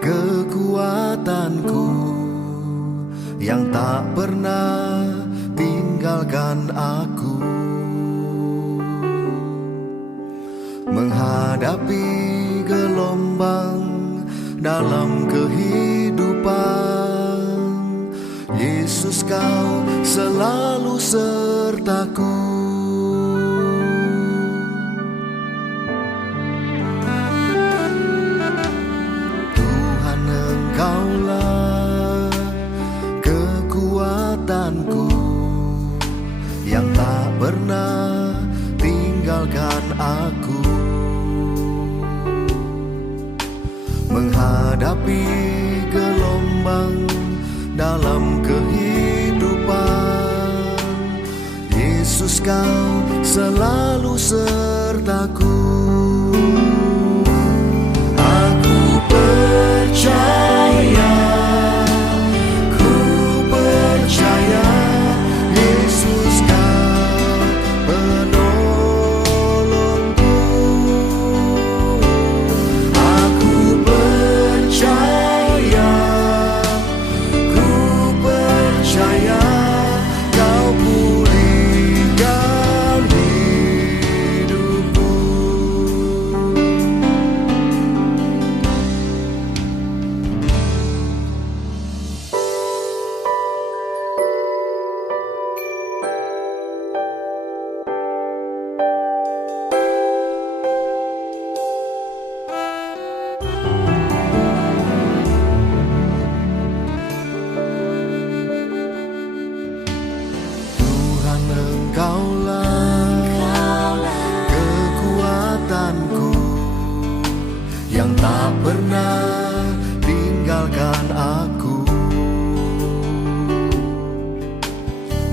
kekuatanku yang tak pernah tinggalkan aku menghadapi gelombang dalam kehidupan. Yesus, Kau selalu sertaku. Tuhan, Engkaulah kekuatanku yang tak pernah tinggalkan aku menghadapi gelombang dalam kehidupan. Yesus, Kau selalu sertaku. Aku percaya, ku percaya, Yesus Kau penolongku. Aku percaya, ku percaya, Kau pulihkan hidupku. Tuhan, Engkaulah kekuatanku yang tak pernah tinggalkan aku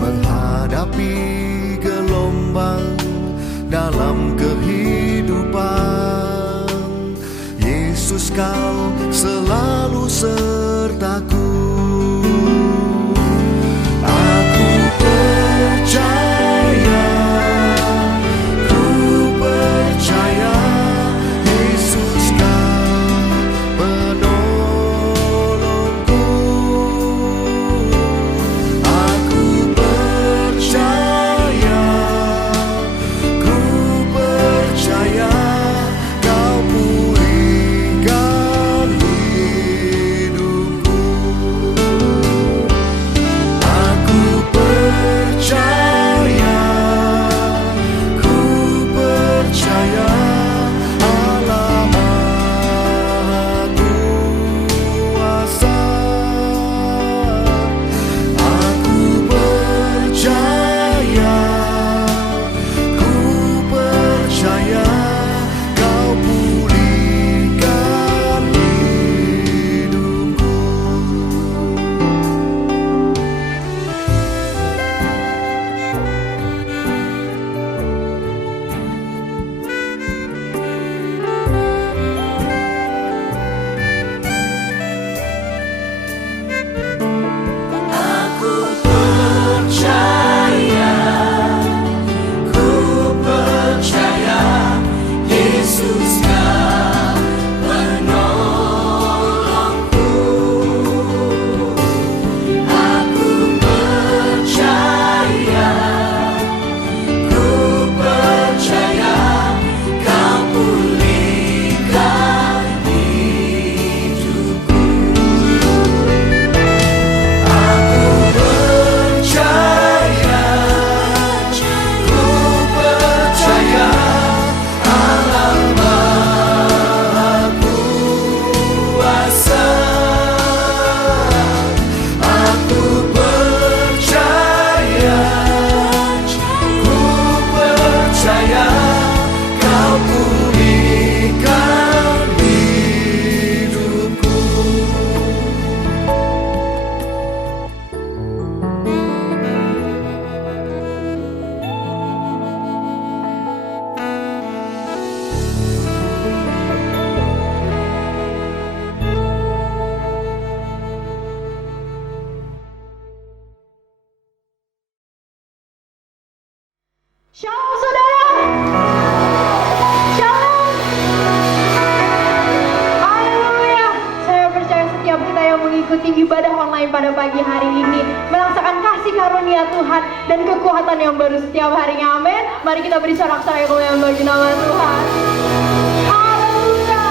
menghadapi gelombang dalam kehidupan. Yesus, Kau selalu sertaku. Aku percaya, ku percaya, Yesus Kau penolongku. Aku percaya, ku percaya, Kau pulihkan hidupku. mengikuti ibadah online pada pagi hari ini, merasakan kasih karunia Tuhan dan kekuatan yang baru setiap harinya. Amin. Mari kita beri sorak-sorai yang bagi nama Tuhan. Haleluya.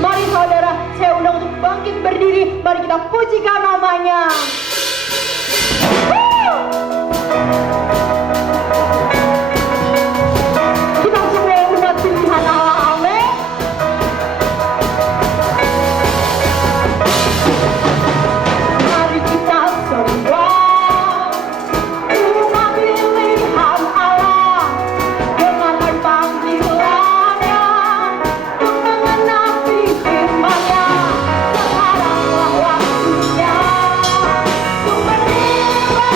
Mari saudara, saya undang untuk bangkit berdiri. Mari kita pujikan namanya. Kita semua umat pilihan Allah. Amin. Mari kita semua umat pilihan Allah, dengarkan panggilannya untuk mengenapi firman-Nya. Sekaranglah waktunya untuk menerima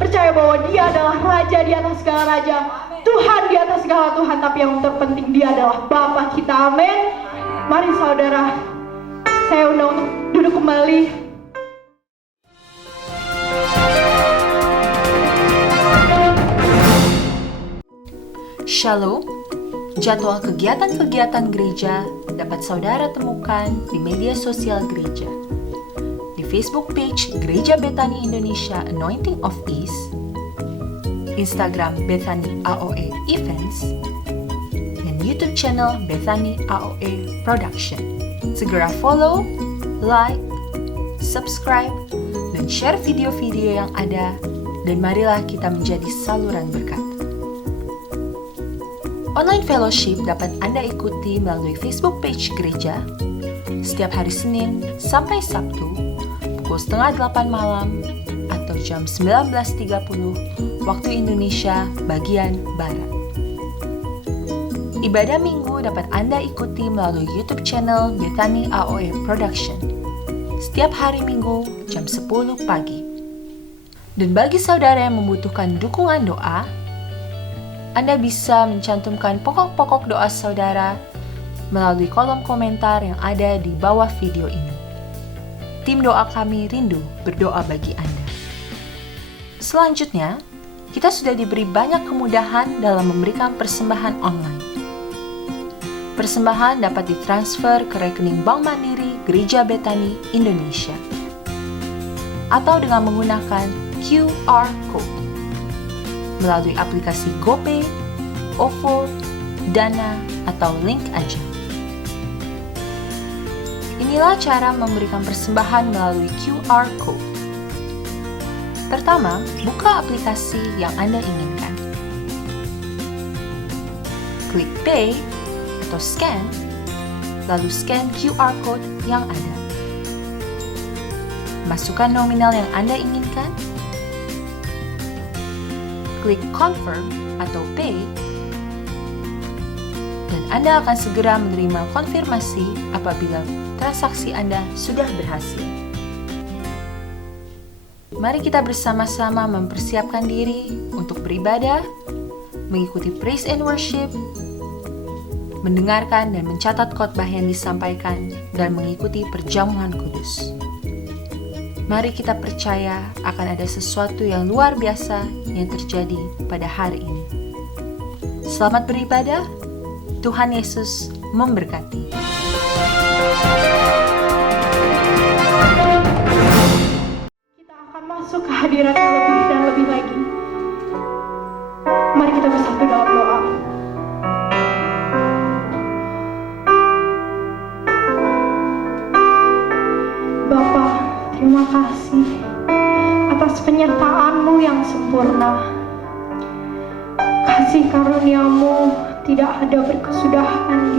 Percaya bahwa Dia adalah Raja di atas segala Raja, Tuhan di atas segala Tuhan, tapi yang terpenting Dia adalah Bapa kita. Amin. Mari saudara, saya undang untuk duduk kembali. Shalom, jadwal kegiatan-kegiatan gereja dapat saudara temukan di media sosial gereja. Di Facebook page Gereja Bethany Indonesia Anointing of Peace, Instagram Bethany AOE Events, dan YouTube channel Bethany AOE Production. Segera follow, like, subscribe, dan share video-video yang ada, dan marilah kita menjadi saluran berkat. Online fellowship dapat Anda ikuti melalui Facebook page gereja setiap hari Senin sampai Sabtu pukul 7:30 malam atau jam 19.30 waktu Indonesia bagian Barat. Ibadah Minggu dapat Anda ikuti melalui YouTube channel Bethany AOE Production setiap hari Minggu jam 10 pagi. Dan bagi saudara yang membutuhkan dukungan doa, Anda bisa mencantumkan pokok-pokok doa saudara melalui kolom komentar yang ada di bawah video ini. Tim doa kami rindu berdoa bagi Anda. Selanjutnya, kita sudah diberi banyak kemudahan dalam memberikan persembahan online. Persembahan dapat ditransfer ke rekening Bank Mandiri Gereja Bethany Indonesia atau dengan menggunakan QR Code melalui aplikasi GoPay, OVO, Dana, atau Link Aja. Inilah cara memberikan persembahan melalui QR Code. Pertama, buka aplikasi yang Anda inginkan. Klik Pay atau Scan, lalu scan QR Code yang ada. Masukkan nominal yang Anda inginkan, klik Confirm atau Pay, dan Anda akan segera menerima konfirmasi apabila transaksi Anda sudah berhasil. Mari kita bersama-sama mempersiapkan diri untuk beribadah, mengikuti praise and worship, mendengarkan dan mencatat khotbah yang disampaikan, dan mengikuti perjamuan kudus. Mari kita percaya akan ada sesuatu yang luar biasa yang terjadi pada hari ini. Selamat beribadah, Tuhan Yesus memberkati. Kita akan masuk ke hadirat yang lebih dan lebih lagi. Mari kita bersatu dalam doa. Bapa, terima kasih atas penyertaan-Mu yang sempurna. Kasih karunia-Mu tidak ada berkesudahan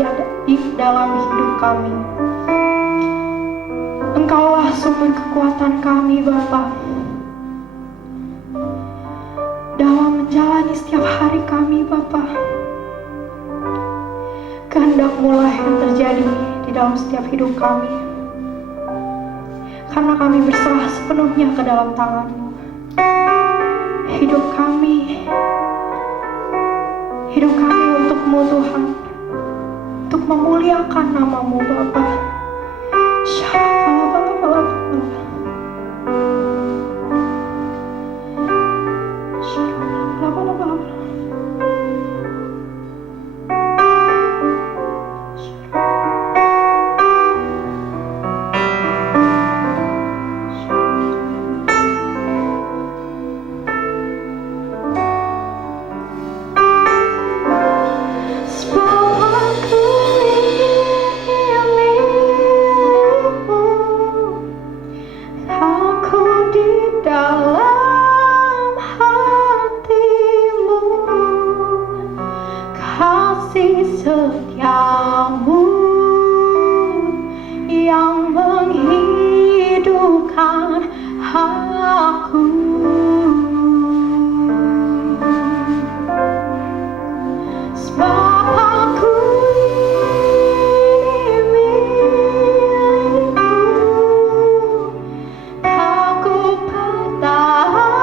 di dalam hidup kami. Engkaulah sumber kekuatan kami, Bapa, dalam menjalani setiap hari kami, Bapa. Kehendak-Mu lah yang terjadi di dalam setiap hidup kami, karena kami berserah sepenuhnya ke dalam tangan-Mu. Hidup kami untuk-Mu, Tuhan, untuk memuliakan nama-Mu, Bapa. Setiamu yang menghidupkan aku. Sebab aku ini milikmu, aku pertahankan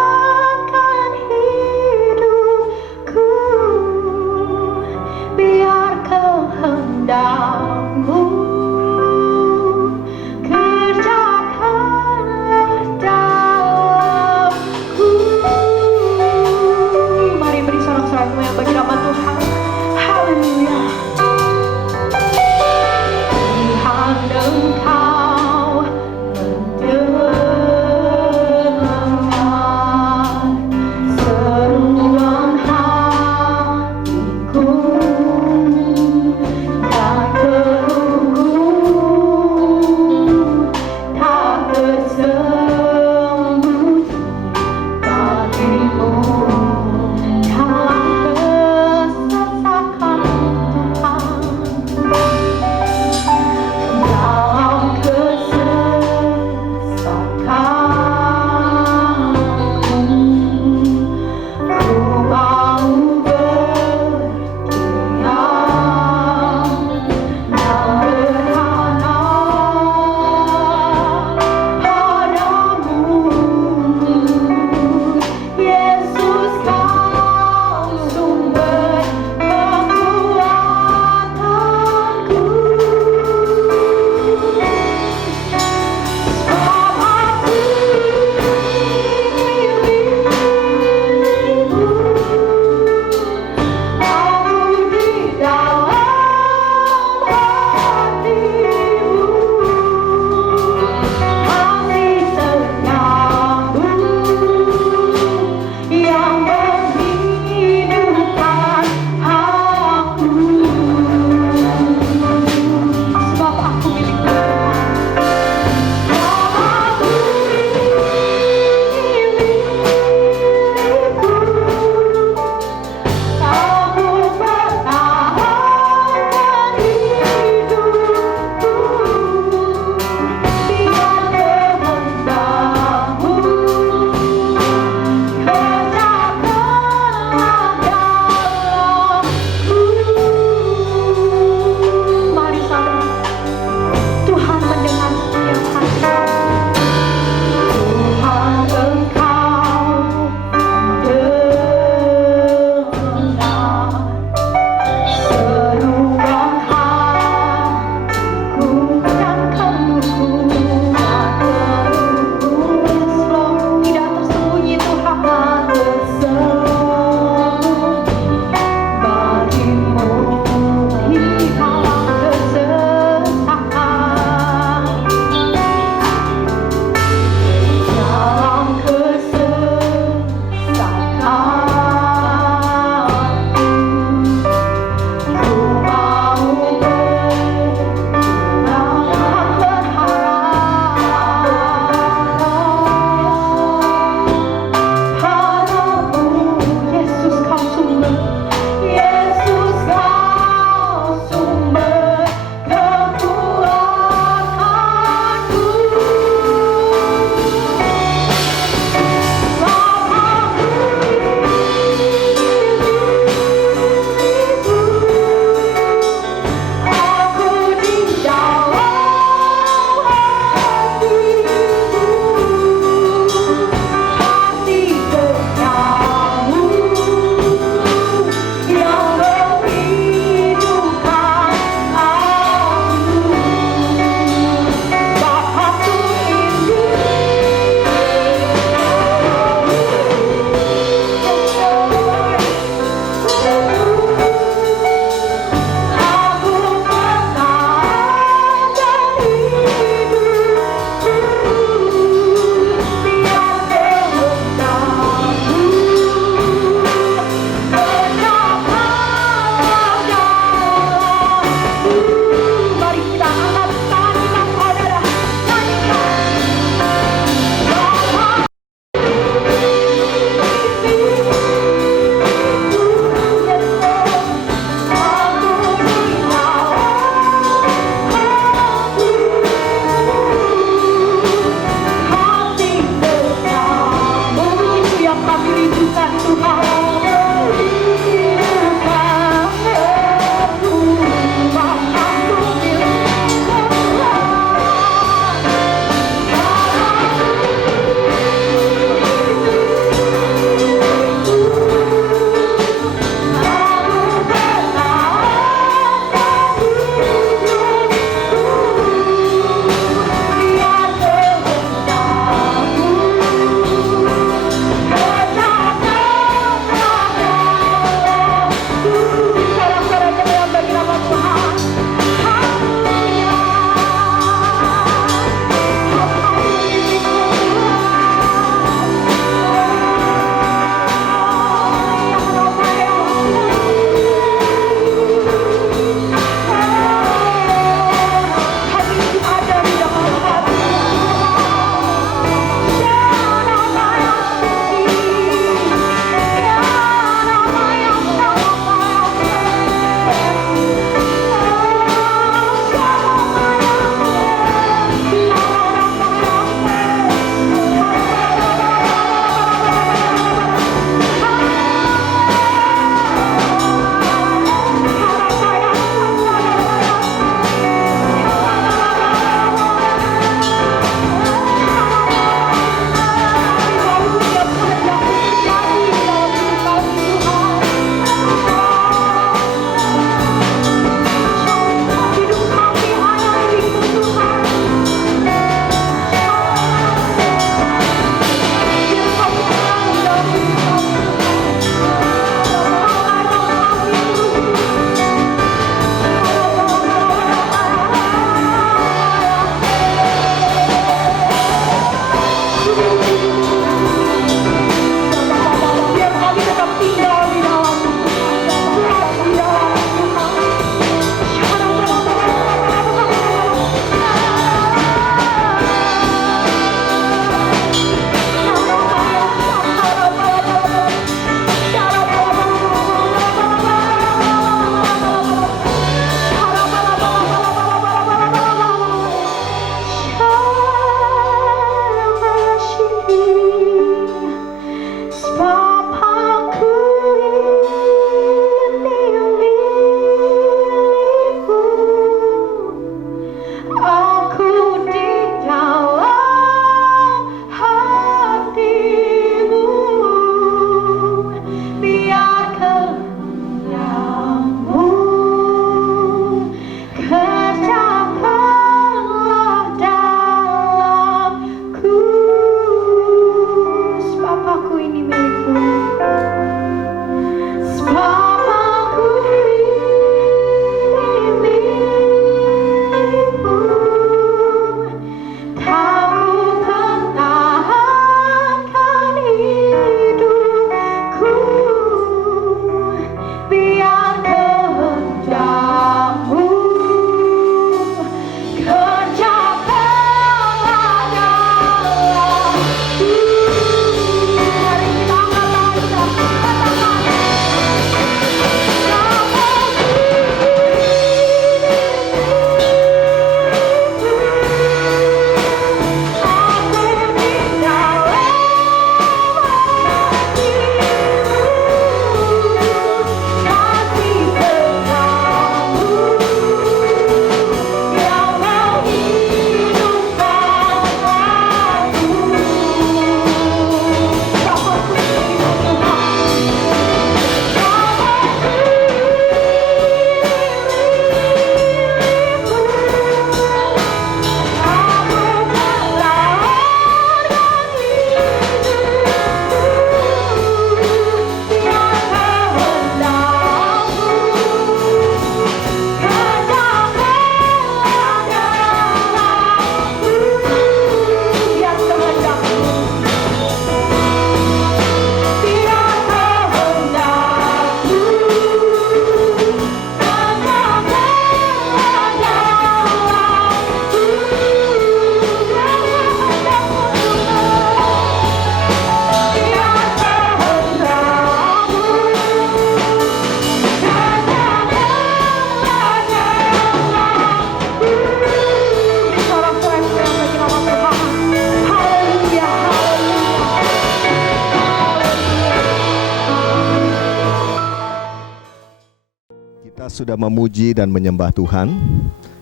sudah memuji dan menyembah Tuhan,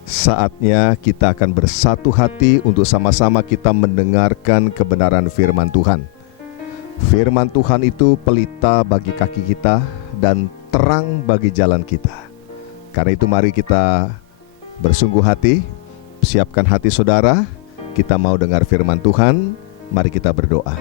saatnya kita akan bersatu hati untuk sama-sama kita mendengarkan kebenaran firman Tuhan. Firman Tuhan itu pelita bagi kaki kita dan terang bagi jalan kita. Karena itu mari kita bersungguh hati, siapkan hati saudara, kita mau dengar firman Tuhan, mari kita berdoa.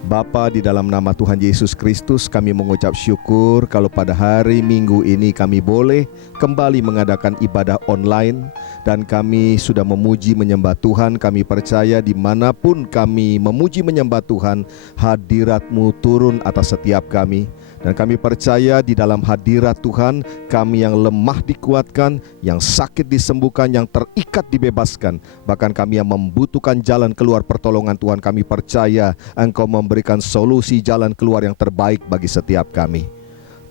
Bapa, di dalam nama Tuhan Yesus Kristus, kami mengucap syukur kalau pada hari Minggu ini kami boleh kembali mengadakan ibadah online, dan kami sudah memuji menyembah Tuhan. Kami percaya dimanapun kami memuji menyembah Tuhan, hadirat-Mu turun atas setiap kami. Dan kami percaya di dalam hadirat Tuhan, kami yang lemah dikuatkan, yang sakit disembuhkan, yang terikat dibebaskan. Bahkan kami yang membutuhkan jalan keluar pertolongan Tuhan, kami percaya Engkau memberikan solusi jalan keluar yang terbaik bagi setiap kami.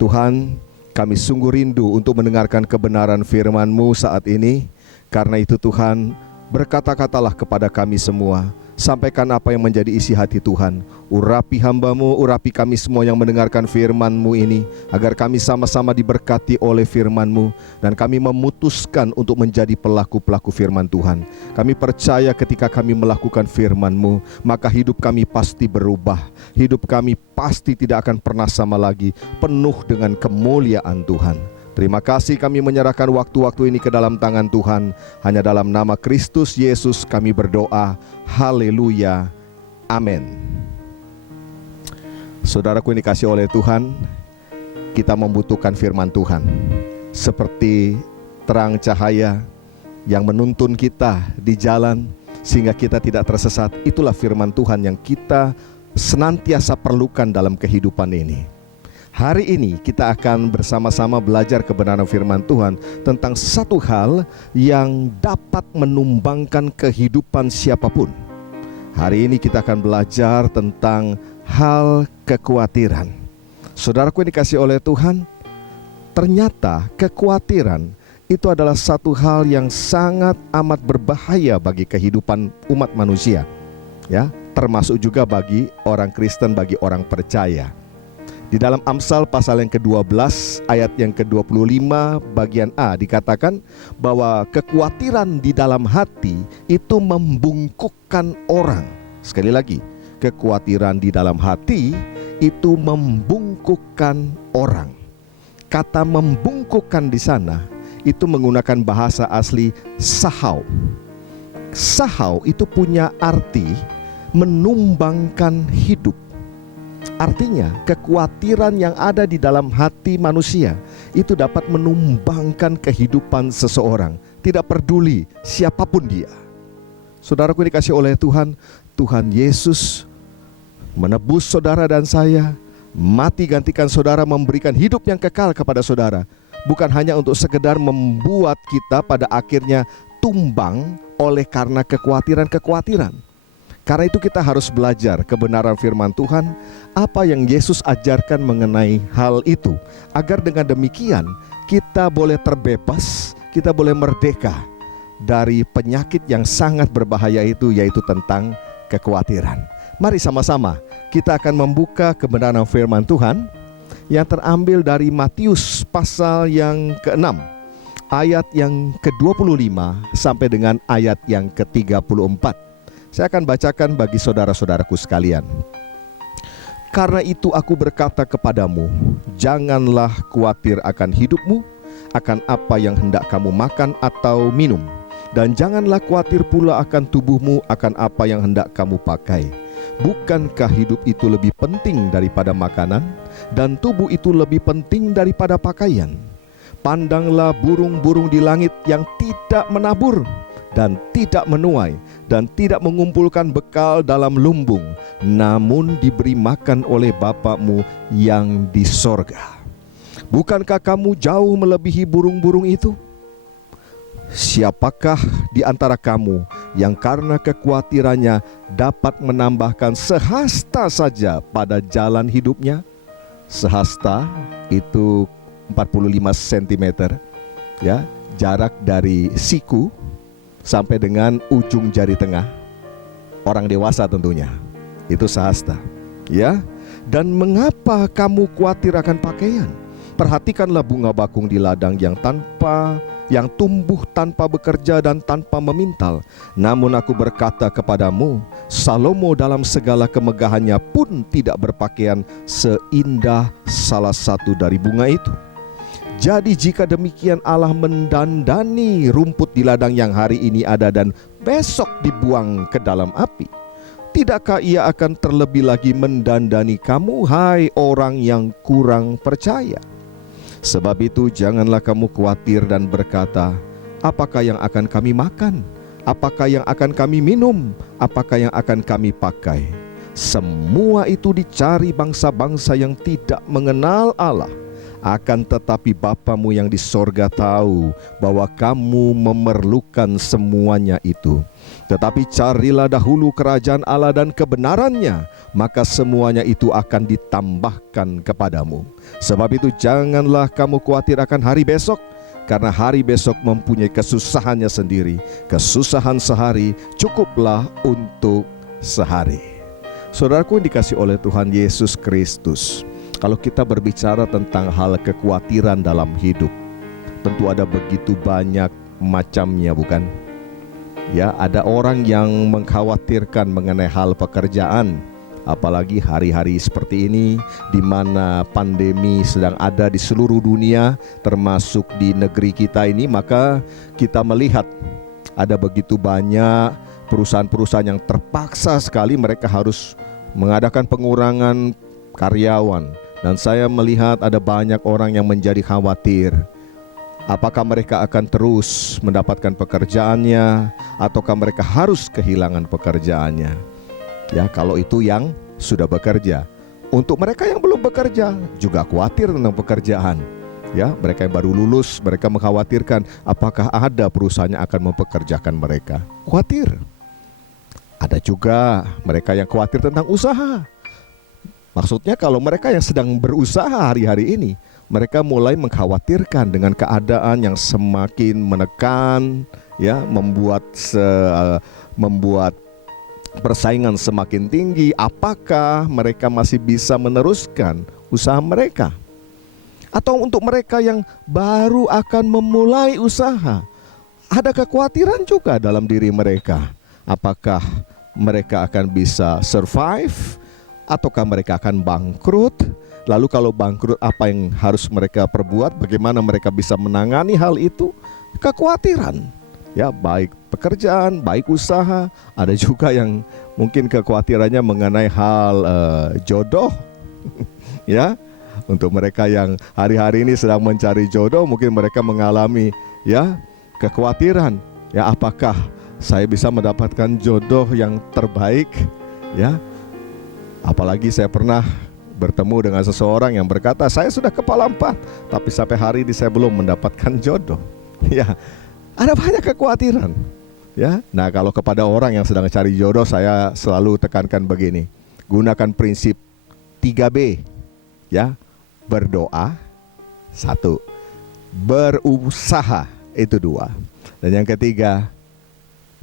Tuhan, kami sungguh rindu untuk mendengarkan kebenaran firman-Mu saat ini. Karena itu Tuhan, berkata-katalah kepada kami semua. Sampaikan apa yang menjadi isi hati Tuhan. Urapi hamba-Mu, urapi kami semua yang mendengarkan firman-Mu ini, agar kami sama-sama diberkati oleh firman-Mu, dan kami memutuskan untuk menjadi pelaku-pelaku firman Tuhan. Kami percaya ketika kami melakukan firman-Mu, maka hidup kami pasti berubah. Hidup kami pasti tidak akan pernah sama lagi, penuh dengan kemuliaan Tuhan. Terima kasih, kami menyerahkan waktu-waktu ini ke dalam tangan Tuhan. Hanya dalam nama Kristus Yesus kami berdoa. Haleluya. Amin. Saudaraku yang dikasihi oleh Tuhan, kita membutuhkan firman Tuhan. Seperti terang cahaya yang menuntun kita di jalan sehingga kita tidak tersesat. Itulah firman Tuhan yang kita senantiasa perlukan dalam kehidupan ini. Hari ini kita akan bersama-sama belajar kebenaran firman Tuhan tentang satu hal yang dapat menumbangkan kehidupan siapapun. Hari ini kita akan belajar tentang hal kekhawatiran. Saudaraku yang dikasihi oleh Tuhan, ternyata kekhawatiran itu adalah satu hal yang sangat amat berbahaya bagi kehidupan umat manusia, ya, termasuk juga bagi orang Kristen, bagi orang percaya. Di dalam Amsal pasal yang ke-12 ayat yang ke-25 bagian A dikatakan bahwa kekhawatiran di dalam hati itu membungkukkan orang. Sekali lagi, kekhawatiran di dalam hati itu membungkukkan orang. Kata membungkukkan di sana itu menggunakan bahasa asli sahau. Sahau itu punya arti menumbangkan hidup. Artinya kekhawatiran yang ada di dalam hati manusia itu dapat menumbangkan kehidupan seseorang, tidak peduli siapapun dia. Saudaraku dikasihi oleh Tuhan, Tuhan Yesus menebus saudara dan saya, mati gantikan saudara, memberikan hidup yang kekal kepada saudara. Bukan hanya untuk sekedar membuat kita pada akhirnya tumbang oleh karena kekhawatiran-kekhawatiran. Karena itu kita harus belajar kebenaran firman Tuhan, apa yang Yesus ajarkan mengenai hal itu, agar dengan demikian kita boleh terbebas, kita boleh merdeka dari penyakit yang sangat berbahaya itu, yaitu tentang kekhawatiran. Mari sama-sama kita akan membuka kebenaran firman Tuhan yang terambil dari Matius pasal yang ke-6, ayat yang ke-25 sampai dengan ayat yang ke-34. Saya akan bacakan bagi saudara-saudaraku sekalian. Karena itu aku berkata kepadamu, janganlah khawatir akan hidupmu, akan apa yang hendak kamu makan atau minum. Dan janganlah khawatir pula akan tubuhmu, akan apa yang hendak kamu pakai. Bukankah hidup itu lebih penting daripada makanan, dan tubuh itu lebih penting daripada pakaian? Pandanglah burung-burung di langit yang tidak menabur dan tidak menuai, dan tidak mengumpulkan bekal dalam lumbung, namun diberi makan oleh Bapa-Mu yang di sorga. Bukankah kamu jauh melebihi burung-burung itu? Siapakah di antara kamu yang karena kekhawatirannya dapat menambahkan sehasta saja pada jalan hidupnya? Sehasta itu 45 cm, ya, jarak dari siku sampai dengan ujung jari tengah. Orang dewasa tentunya. Itu sehasta, ya. Dan mengapa kamu khawatir akan pakaian? Perhatikanlah bunga bakung di ladang yang tumbuh tanpa bekerja dan tanpa memintal. Namun aku berkata kepadamu, Salomo dalam segala kemegahannya pun tidak berpakaian seindah salah satu dari bunga itu. Jadi jika demikian Allah mendandani rumput di ladang yang hari ini ada dan besok dibuang ke dalam api, tidakkah Ia akan terlebih lagi mendandani kamu, hai orang yang kurang percaya? Sebab itu janganlah kamu khawatir dan berkata, apakah yang akan kami makan? Apakah yang akan kami minum? Apakah yang akan kami pakai? Semua itu dicari bangsa-bangsa yang tidak mengenal Allah. Akan tetapi Bapamu yang di sorga tahu bahwa kamu memerlukan semuanya itu. Tetapi carilah dahulu kerajaan Allah dan kebenarannya, maka semuanya itu akan ditambahkan kepadamu. Sebab itu janganlah kamu khawatir akan hari besok, karena hari besok mempunyai kesusahannya sendiri. Kesusahan sehari cukuplah untuk sehari. Saudaraku yang dikasihi oleh Tuhan Yesus Kristus, kalau kita berbicara tentang hal kekhawatiran dalam hidup, tentu ada begitu banyak macamnya, bukan? Ya, ada orang yang mengkhawatirkan mengenai hal pekerjaan, apalagi hari-hari seperti ini di mana pandemi sedang ada di seluruh dunia, termasuk di negeri kita ini. Maka kita melihat ada begitu banyak perusahaan-perusahaan yang terpaksa sekali mereka harus mengadakan pengurangan karyawan. Dan saya melihat ada banyak orang yang menjadi khawatir, apakah mereka akan terus mendapatkan pekerjaannya, ataukah mereka harus kehilangan pekerjaannya. Ya, kalau itu yang sudah bekerja. Untuk mereka yang belum bekerja juga khawatir tentang pekerjaan. Ya, mereka yang baru lulus, mereka mengkhawatirkan apakah ada perusahaan yang akan mempekerjakan mereka. Khawatir. Ada juga mereka yang khawatir tentang usaha. Maksudnya kalau mereka yang sedang berusaha hari-hari ini, mereka mulai mengkhawatirkan dengan keadaan yang semakin menekan, ya, membuat persaingan semakin tinggi. Apakah mereka masih bisa meneruskan usaha mereka? Atau untuk mereka yang baru akan memulai usaha, ada kekhawatiran juga dalam diri mereka. Apakah mereka akan bisa survive? Ataukah mereka akan bangkrut? Lalu kalau bangkrut, apa yang harus mereka perbuat? Bagaimana mereka bisa menangani hal itu? Kekhawatiran, ya, baik pekerjaan, baik usaha. Ada juga yang mungkin kekhawatirannya mengenai hal jodoh. Ya, untuk mereka yang hari-hari ini sedang mencari jodoh, mungkin mereka mengalami, ya, kekhawatiran. Ya, apakah saya bisa mendapatkan jodoh yang terbaik? Ya, apalagi saya pernah bertemu dengan seseorang yang berkata, saya sudah kepala 4, tapi sampai hari ini saya belum mendapatkan jodoh. Ya, ada banyak kekhawatiran. Ya, nah kalau kepada orang yang sedang cari jodoh, saya selalu tekankan begini: gunakan prinsip 3B. Ya, berdoa 1, berusaha itu 2, dan yang ketiga,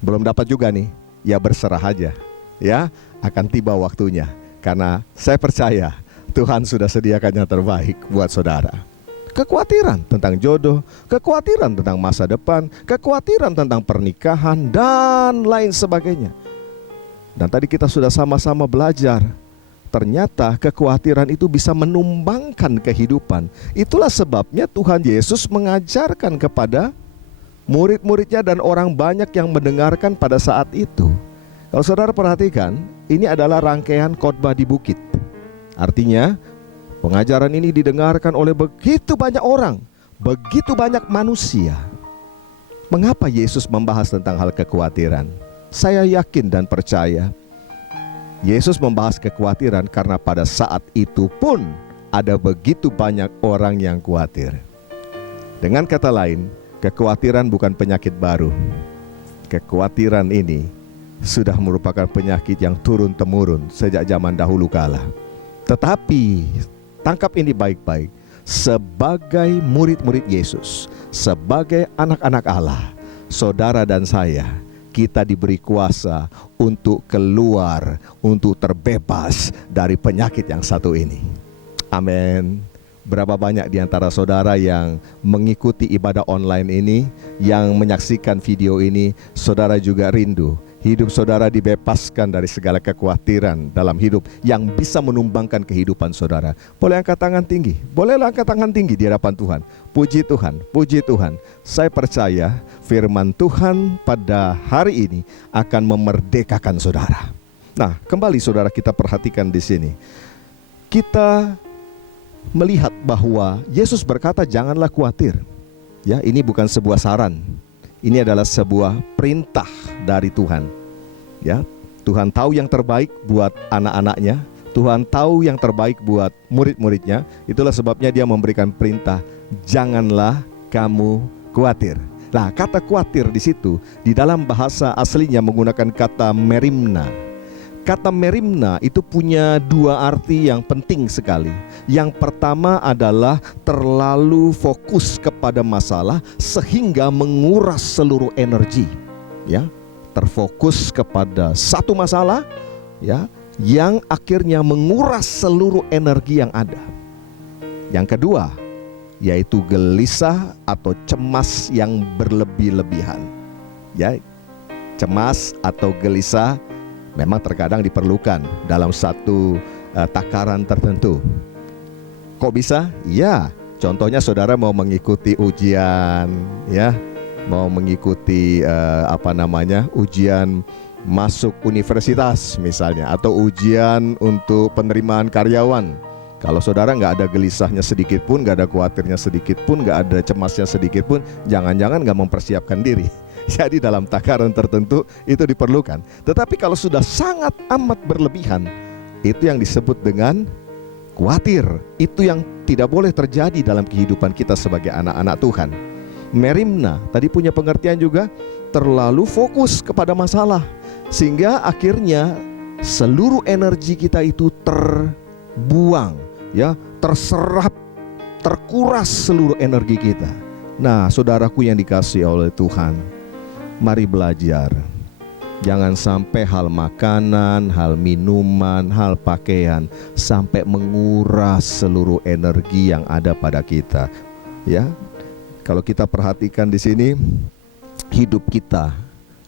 belum dapat juga nih, ya berserah aja. Ya, akan tiba waktunya. Karena saya percaya Tuhan sudah sediakan yang terbaik buat saudara. Kekhawatiran tentang jodoh, kekhawatiran tentang masa depan, kekhawatiran tentang pernikahan, dan lain sebagainya. Dan tadi kita sudah sama-sama belajar, ternyata kekhawatiran itu bisa menumbangkan kehidupan. Itulah sebabnya Tuhan Yesus mengajarkan kepada murid-muridnya dan orang banyak yang mendengarkan pada saat itu. Kalau saudara perhatikan, ini adalah rangkaian khotbah di bukit. Artinya, pengajaran ini didengarkan oleh begitu banyak orang, begitu banyak manusia. Mengapa Yesus membahas tentang hal kekhawatiran? Saya yakin dan percaya Yesus membahas kekhawatiran karena pada saat itu pun ada begitu banyak orang yang khawatir. Dengan kata lain, kekhawatiran bukan penyakit baru. Kekhawatiran ini sudah merupakan penyakit yang turun-temurun sejak zaman dahulu kala. Tetapi tangkap ini baik-baik. Sebagai murid-murid Yesus, sebagai anak-anak Allah, saudara dan saya, kita diberi kuasa untuk keluar, untuk terbebas dari penyakit yang satu ini. Amin. Berapa banyak di antara saudara yang mengikuti ibadah online ini, yang menyaksikan video ini, saudara juga rindu hidup saudara dibebaskan dari segala kekhawatiran dalam hidup yang bisa menumbangkan kehidupan saudara. Boleh angkat tangan tinggi? Bolehlah angkat tangan tinggi di hadapan Tuhan. Puji Tuhan, puji Tuhan. Saya percaya firman Tuhan pada hari ini akan memerdekakan saudara. Nah, kembali saudara kita perhatikan di sini. Kita melihat bahwa Yesus berkata janganlah khawatir. Ya, ini bukan sebuah saran. Ini adalah sebuah perintah dari Tuhan. Ya, Tuhan tahu yang terbaik buat anak-anaknya. Tuhan tahu yang terbaik buat murid-muridnya. Itulah sebabnya Dia memberikan perintah, janganlah kamu khawatir. Nah, kata khawatir di situ di dalam bahasa aslinya menggunakan kata merimna. Kata merimna itu punya dua arti yang penting sekali. Yang pertama adalah terlalu fokus kepada masalah sehingga menguras seluruh energi. Ya, terfokus kepada satu masalah, ya, yang akhirnya menguras seluruh energi yang ada. Yang kedua, yaitu gelisah atau cemas yang berlebih-lebihan. Ya, cemas atau gelisah memang terkadang diperlukan dalam satu takaran tertentu. Kok bisa? Ya, contohnya saudara mau mengikuti ujian, ya, mau mengikuti ujian masuk universitas misalnya, atau ujian untuk penerimaan karyawan. Kalau saudara nggak ada gelisahnya sedikit pun, nggak ada khawatirnya sedikit pun, nggak ada cemasnya sedikit pun, jangan-jangan nggak mempersiapkan diri. Jadi dalam takaran tertentu itu diperlukan. Tetapi kalau sudah sangat amat berlebihan, itu yang disebut dengan khawatir. Itu yang tidak boleh terjadi dalam kehidupan kita sebagai anak-anak Tuhan. Merimna tadi punya pengertian juga terlalu fokus kepada masalah, sehingga akhirnya seluruh energi kita itu terbuang, ya, terserap, terkuras seluruh energi kita. Nah, saudaraku yang dikasihi oleh Tuhan, mari belajar. Jangan sampai hal makanan, hal minuman, hal pakaian sampai menguras seluruh energi yang ada pada kita. Ya, kalau kita perhatikan di sini, hidup kita,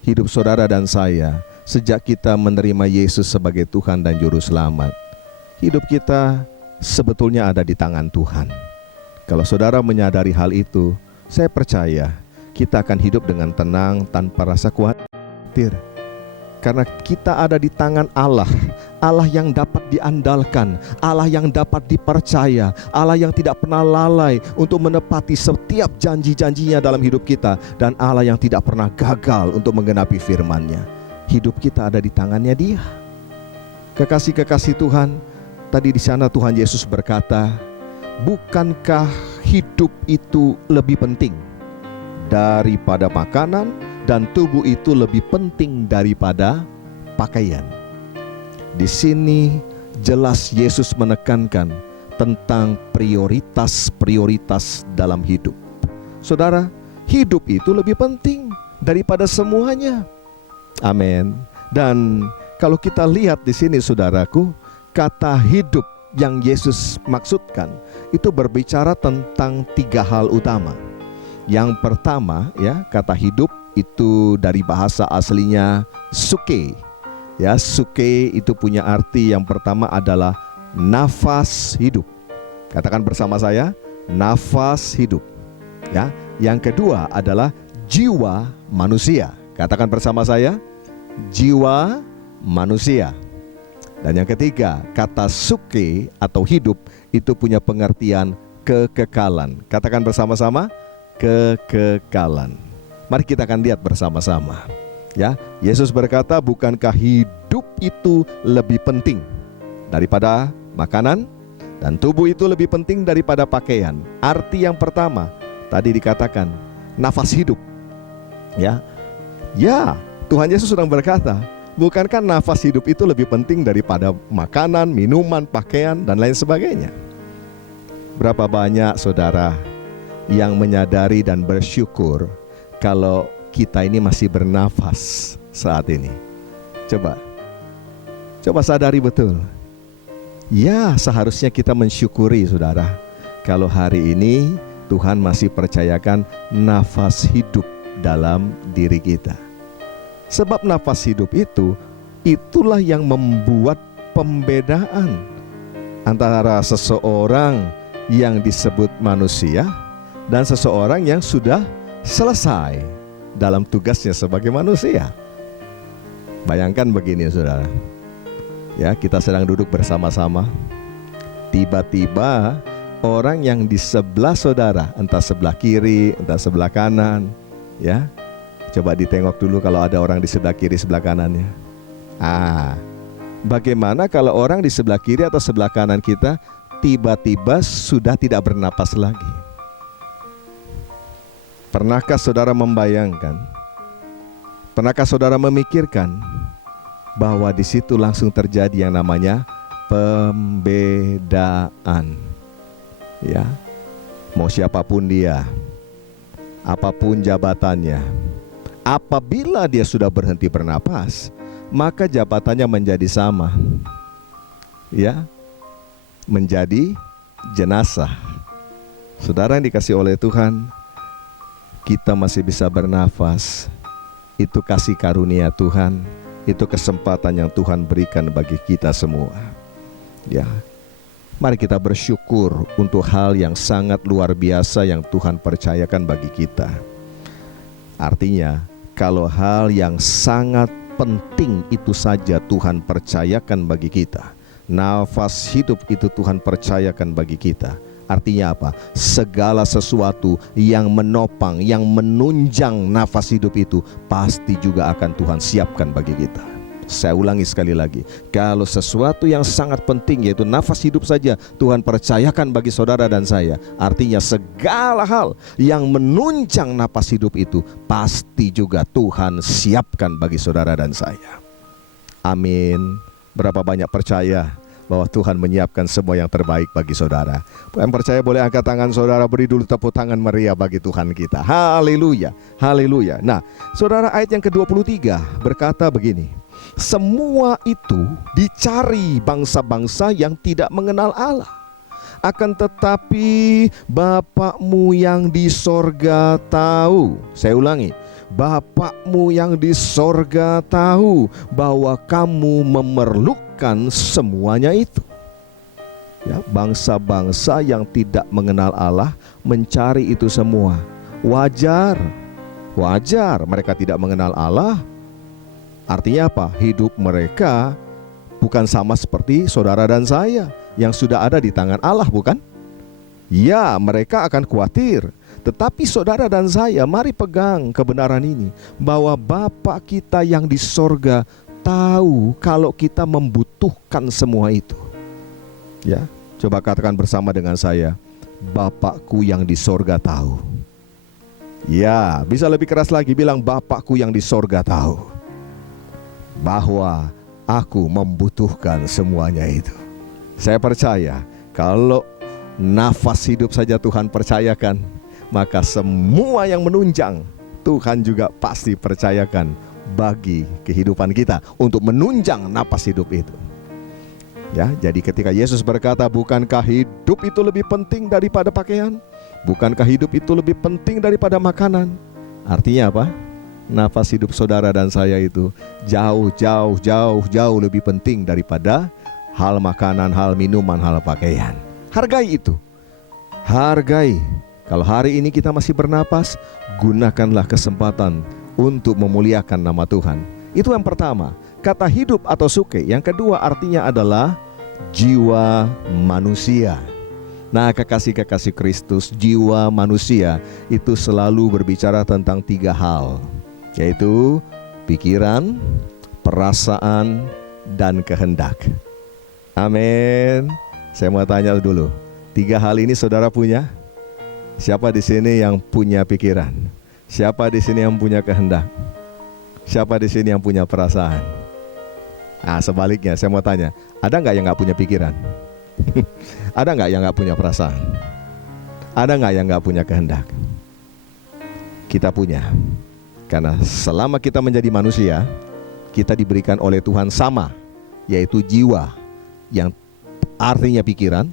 hidup saudara dan saya, sejak kita menerima Yesus sebagai Tuhan dan Juru Selamat, hidup kita sebetulnya ada di tangan Tuhan. Kalau saudara menyadari hal itu, saya percaya kita akan hidup dengan tenang tanpa rasa khawatir. Karena kita ada di tangan Allah, Allah yang dapat diandalkan, Allah yang dapat dipercaya, Allah yang tidak pernah lalai untuk menepati setiap janji-janjinya dalam hidup kita, dan Allah yang tidak pernah gagal untuk menggenapi firman-Nya. Hidup kita ada di tangannya Dia. Kekasih-kekasih Tuhan, tadi di sana Tuhan Yesus berkata, bukankah hidup itu lebih penting daripada makanan, dan tubuh itu lebih penting daripada pakaian. Di sini jelas Yesus menekankan tentang prioritas-prioritas dalam hidup. Saudara, hidup itu lebih penting daripada semuanya. Amin. Dan kalau kita lihat di sini saudaraku, kata hidup yang Yesus maksudkan itu berbicara tentang tiga hal utama. Yang pertama, ya, kata hidup itu dari bahasa aslinya suke. Ya, suke itu punya arti yang pertama adalah nafas hidup. Katakan bersama saya, nafas hidup. Ya, yang kedua adalah jiwa manusia. Katakan bersama saya, jiwa manusia. Dan yang ketiga, kata suke atau hidup itu punya pengertian kekekalan. Katakan bersama-sama, kekekalan. Mari kita akan lihat bersama-sama. Ya, Yesus berkata, bukankah hidup itu lebih penting daripada makanan, dan tubuh itu lebih penting daripada pakaian. Arti yang pertama tadi dikatakan nafas hidup. Ya, Tuhan Yesus sedang berkata, bukankah nafas hidup itu lebih penting daripada makanan, minuman, pakaian, dan lain sebagainya? Berapa banyak saudara yang menyadari dan bersyukur kalau kita ini masih bernafas saat ini? Coba sadari betul. Ya, seharusnya kita mensyukuri saudara, kalau hari ini Tuhan masih percayakan nafas hidup dalam diri kita. Sebab nafas hidup itu, itulah yang membuat pembedaan antara seseorang yang disebut manusia dan seseorang yang sudah selesai dalam tugasnya sebagai manusia. Bayangkan begini, saudara. Ya, kita sedang duduk bersama-sama. Tiba-tiba orang yang di sebelah saudara, entah sebelah kiri, entah sebelah kanan, ya. Coba ditengok dulu kalau ada orang di sebelah kiri, sebelah kanannya. Bagaimana kalau orang di sebelah kiri atau sebelah kanan kita tiba-tiba sudah tidak bernapas lagi? Pernahkah saudara membayangkan? Pernahkah saudara memikirkan bahwa di situ langsung terjadi yang namanya pembedaan? Ya, mau siapapun dia, apapun jabatannya, apabila dia sudah berhenti bernapas, maka jabatannya menjadi sama, ya, menjadi jenazah. Saudara yang dikasih oleh Tuhan, kita masih bisa bernafas. Itu kasih karunia Tuhan, itu kesempatan yang Tuhan berikan bagi kita semua. Ya, mari kita bersyukur untuk hal yang sangat luar biasa yang Tuhan percayakan bagi kita. Artinya, kalau hal yang sangat penting itu saja Tuhan percayakan bagi kita, nafas hidup itu Tuhan percayakan bagi kita. Artinya apa? Segala sesuatu yang menopang, yang menunjang nafas hidup itu pasti juga akan Tuhan siapkan bagi kita. Saya ulangi sekali lagi, kalau sesuatu yang sangat penting yaitu nafas hidup saja Tuhan percayakan bagi saudara dan saya, artinya segala hal yang menunjang nafas hidup itu pasti juga Tuhan siapkan bagi saudara dan saya. Amin. Berapa banyak percaya bahwa Tuhan menyiapkan semua yang terbaik bagi saudara? Yang percaya boleh angkat tangan saudara, beri dulu tepuk tangan meriah bagi Tuhan kita. Haleluya, haleluya. Nah, saudara, ayat yang ke-23 berkata begini, semua itu dicari bangsa-bangsa yang tidak mengenal Allah. Akan tetapi Bapakmu yang di sorga tahu. Saya ulangi, Bapakmu yang di sorga tahu bahwa kamu memerlukan semuanya itu. Ya, bangsa-bangsa yang tidak mengenal Allah mencari itu semua. Wajar, wajar mereka tidak mengenal Allah. Artinya apa? Hidup mereka bukan sama seperti saudara dan saya yang sudah ada di tangan Allah, bukan? Ya, mereka akan khawatir. Tetapi saudara dan saya, mari pegang kebenaran ini, bahwa Bapa kita yang di sorga tahu kalau kita membutuhkan semua itu. Ya, coba katakan bersama dengan saya, Bapakku yang di sorga tahu. Ya, bisa lebih keras lagi, bilang Bapakku yang di sorga tahu bahwa aku membutuhkan semuanya itu. Saya percaya kalau nafas hidup saja Tuhan percayakan, maka semua yang menunjang Tuhan juga pasti percayakan bagi kehidupan kita untuk menunjang nafas hidup itu. Ya, jadi ketika Yesus berkata, bukankah hidup itu lebih penting daripada pakaian? Bukankah hidup itu lebih penting daripada makanan? Artinya apa? Nafas hidup saudara dan saya itu jauh lebih penting daripada hal makanan, hal minuman, hal pakaian. Hargai itu. Hargai. Kalau hari ini kita masih bernapas, gunakanlah kesempatan untuk memuliakan nama Tuhan. Itu yang pertama, kata hidup atau suke. Yang kedua artinya adalah jiwa manusia. Nah, kekasih-kekasih Kristus, jiwa manusia itu selalu berbicara tentang 3 hal, yaitu pikiran, perasaan, dan kehendak. Amin. Saya mau tanya dulu, 3 hal ini saudara punya? Siapa di sini yang punya pikiran? Siapa di sini yang punya kehendak? Siapa di sini yang punya perasaan? Nah, sebaliknya saya mau tanya, ada nggak yang nggak punya pikiran? Ada nggak yang nggak punya perasaan? Ada nggak yang nggak punya kehendak? Kita punya. Karena selama kita menjadi manusia, kita diberikan oleh Tuhan sama, yaitu jiwa, yang artinya pikiran,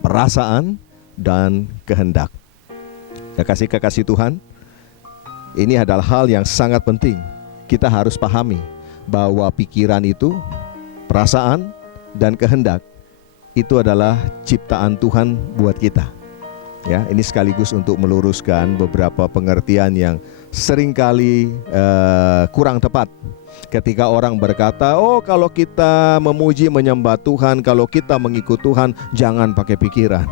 perasaan, dan kehendak. Kekasih-kekasih Tuhan, ini adalah hal yang sangat penting. Kita harus pahami bahwa pikiran itu, perasaan, dan kehendak itu adalah ciptaan Tuhan buat kita. Ya, ini sekaligus untuk meluruskan beberapa pengertian yang seringkali kurang tepat. Ketika orang berkata, oh kalau kita memuji menyembah Tuhan, kalau kita mengikut Tuhan, jangan pakai pikiran.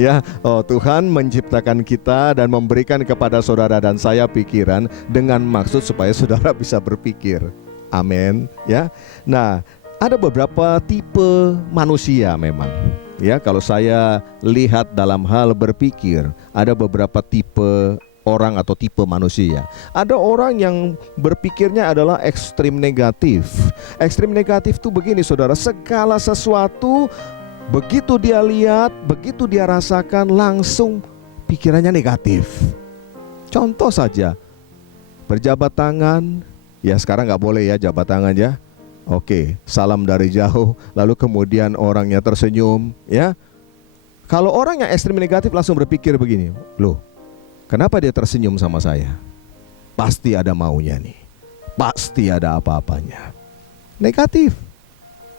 Ya, oh Tuhan menciptakan kita dan memberikan kepada saudara dan saya pikiran dengan maksud supaya saudara bisa berpikir. Amin. Ya, nah ada beberapa tipe manusia memang. Ya, kalau saya lihat dalam hal berpikir, ada beberapa tipe orang atau tipe manusia. Ada orang yang berpikirnya adalah ekstrim negatif. Ekstrim negatif itu begini saudara, segala sesuatu begitu dia lihat, begitu dia rasakan, langsung pikirannya negatif. Contoh saja, berjabat tangan, ya sekarang nggak boleh ya jabat tangan ya. Oke, salam dari jauh, lalu kemudian orangnya tersenyum, ya. Kalau orang yang ekstrim negatif langsung berpikir begini, loh, kenapa dia tersenyum sama saya? Pasti ada maunya nih, pasti ada apa-apanya. Negatif,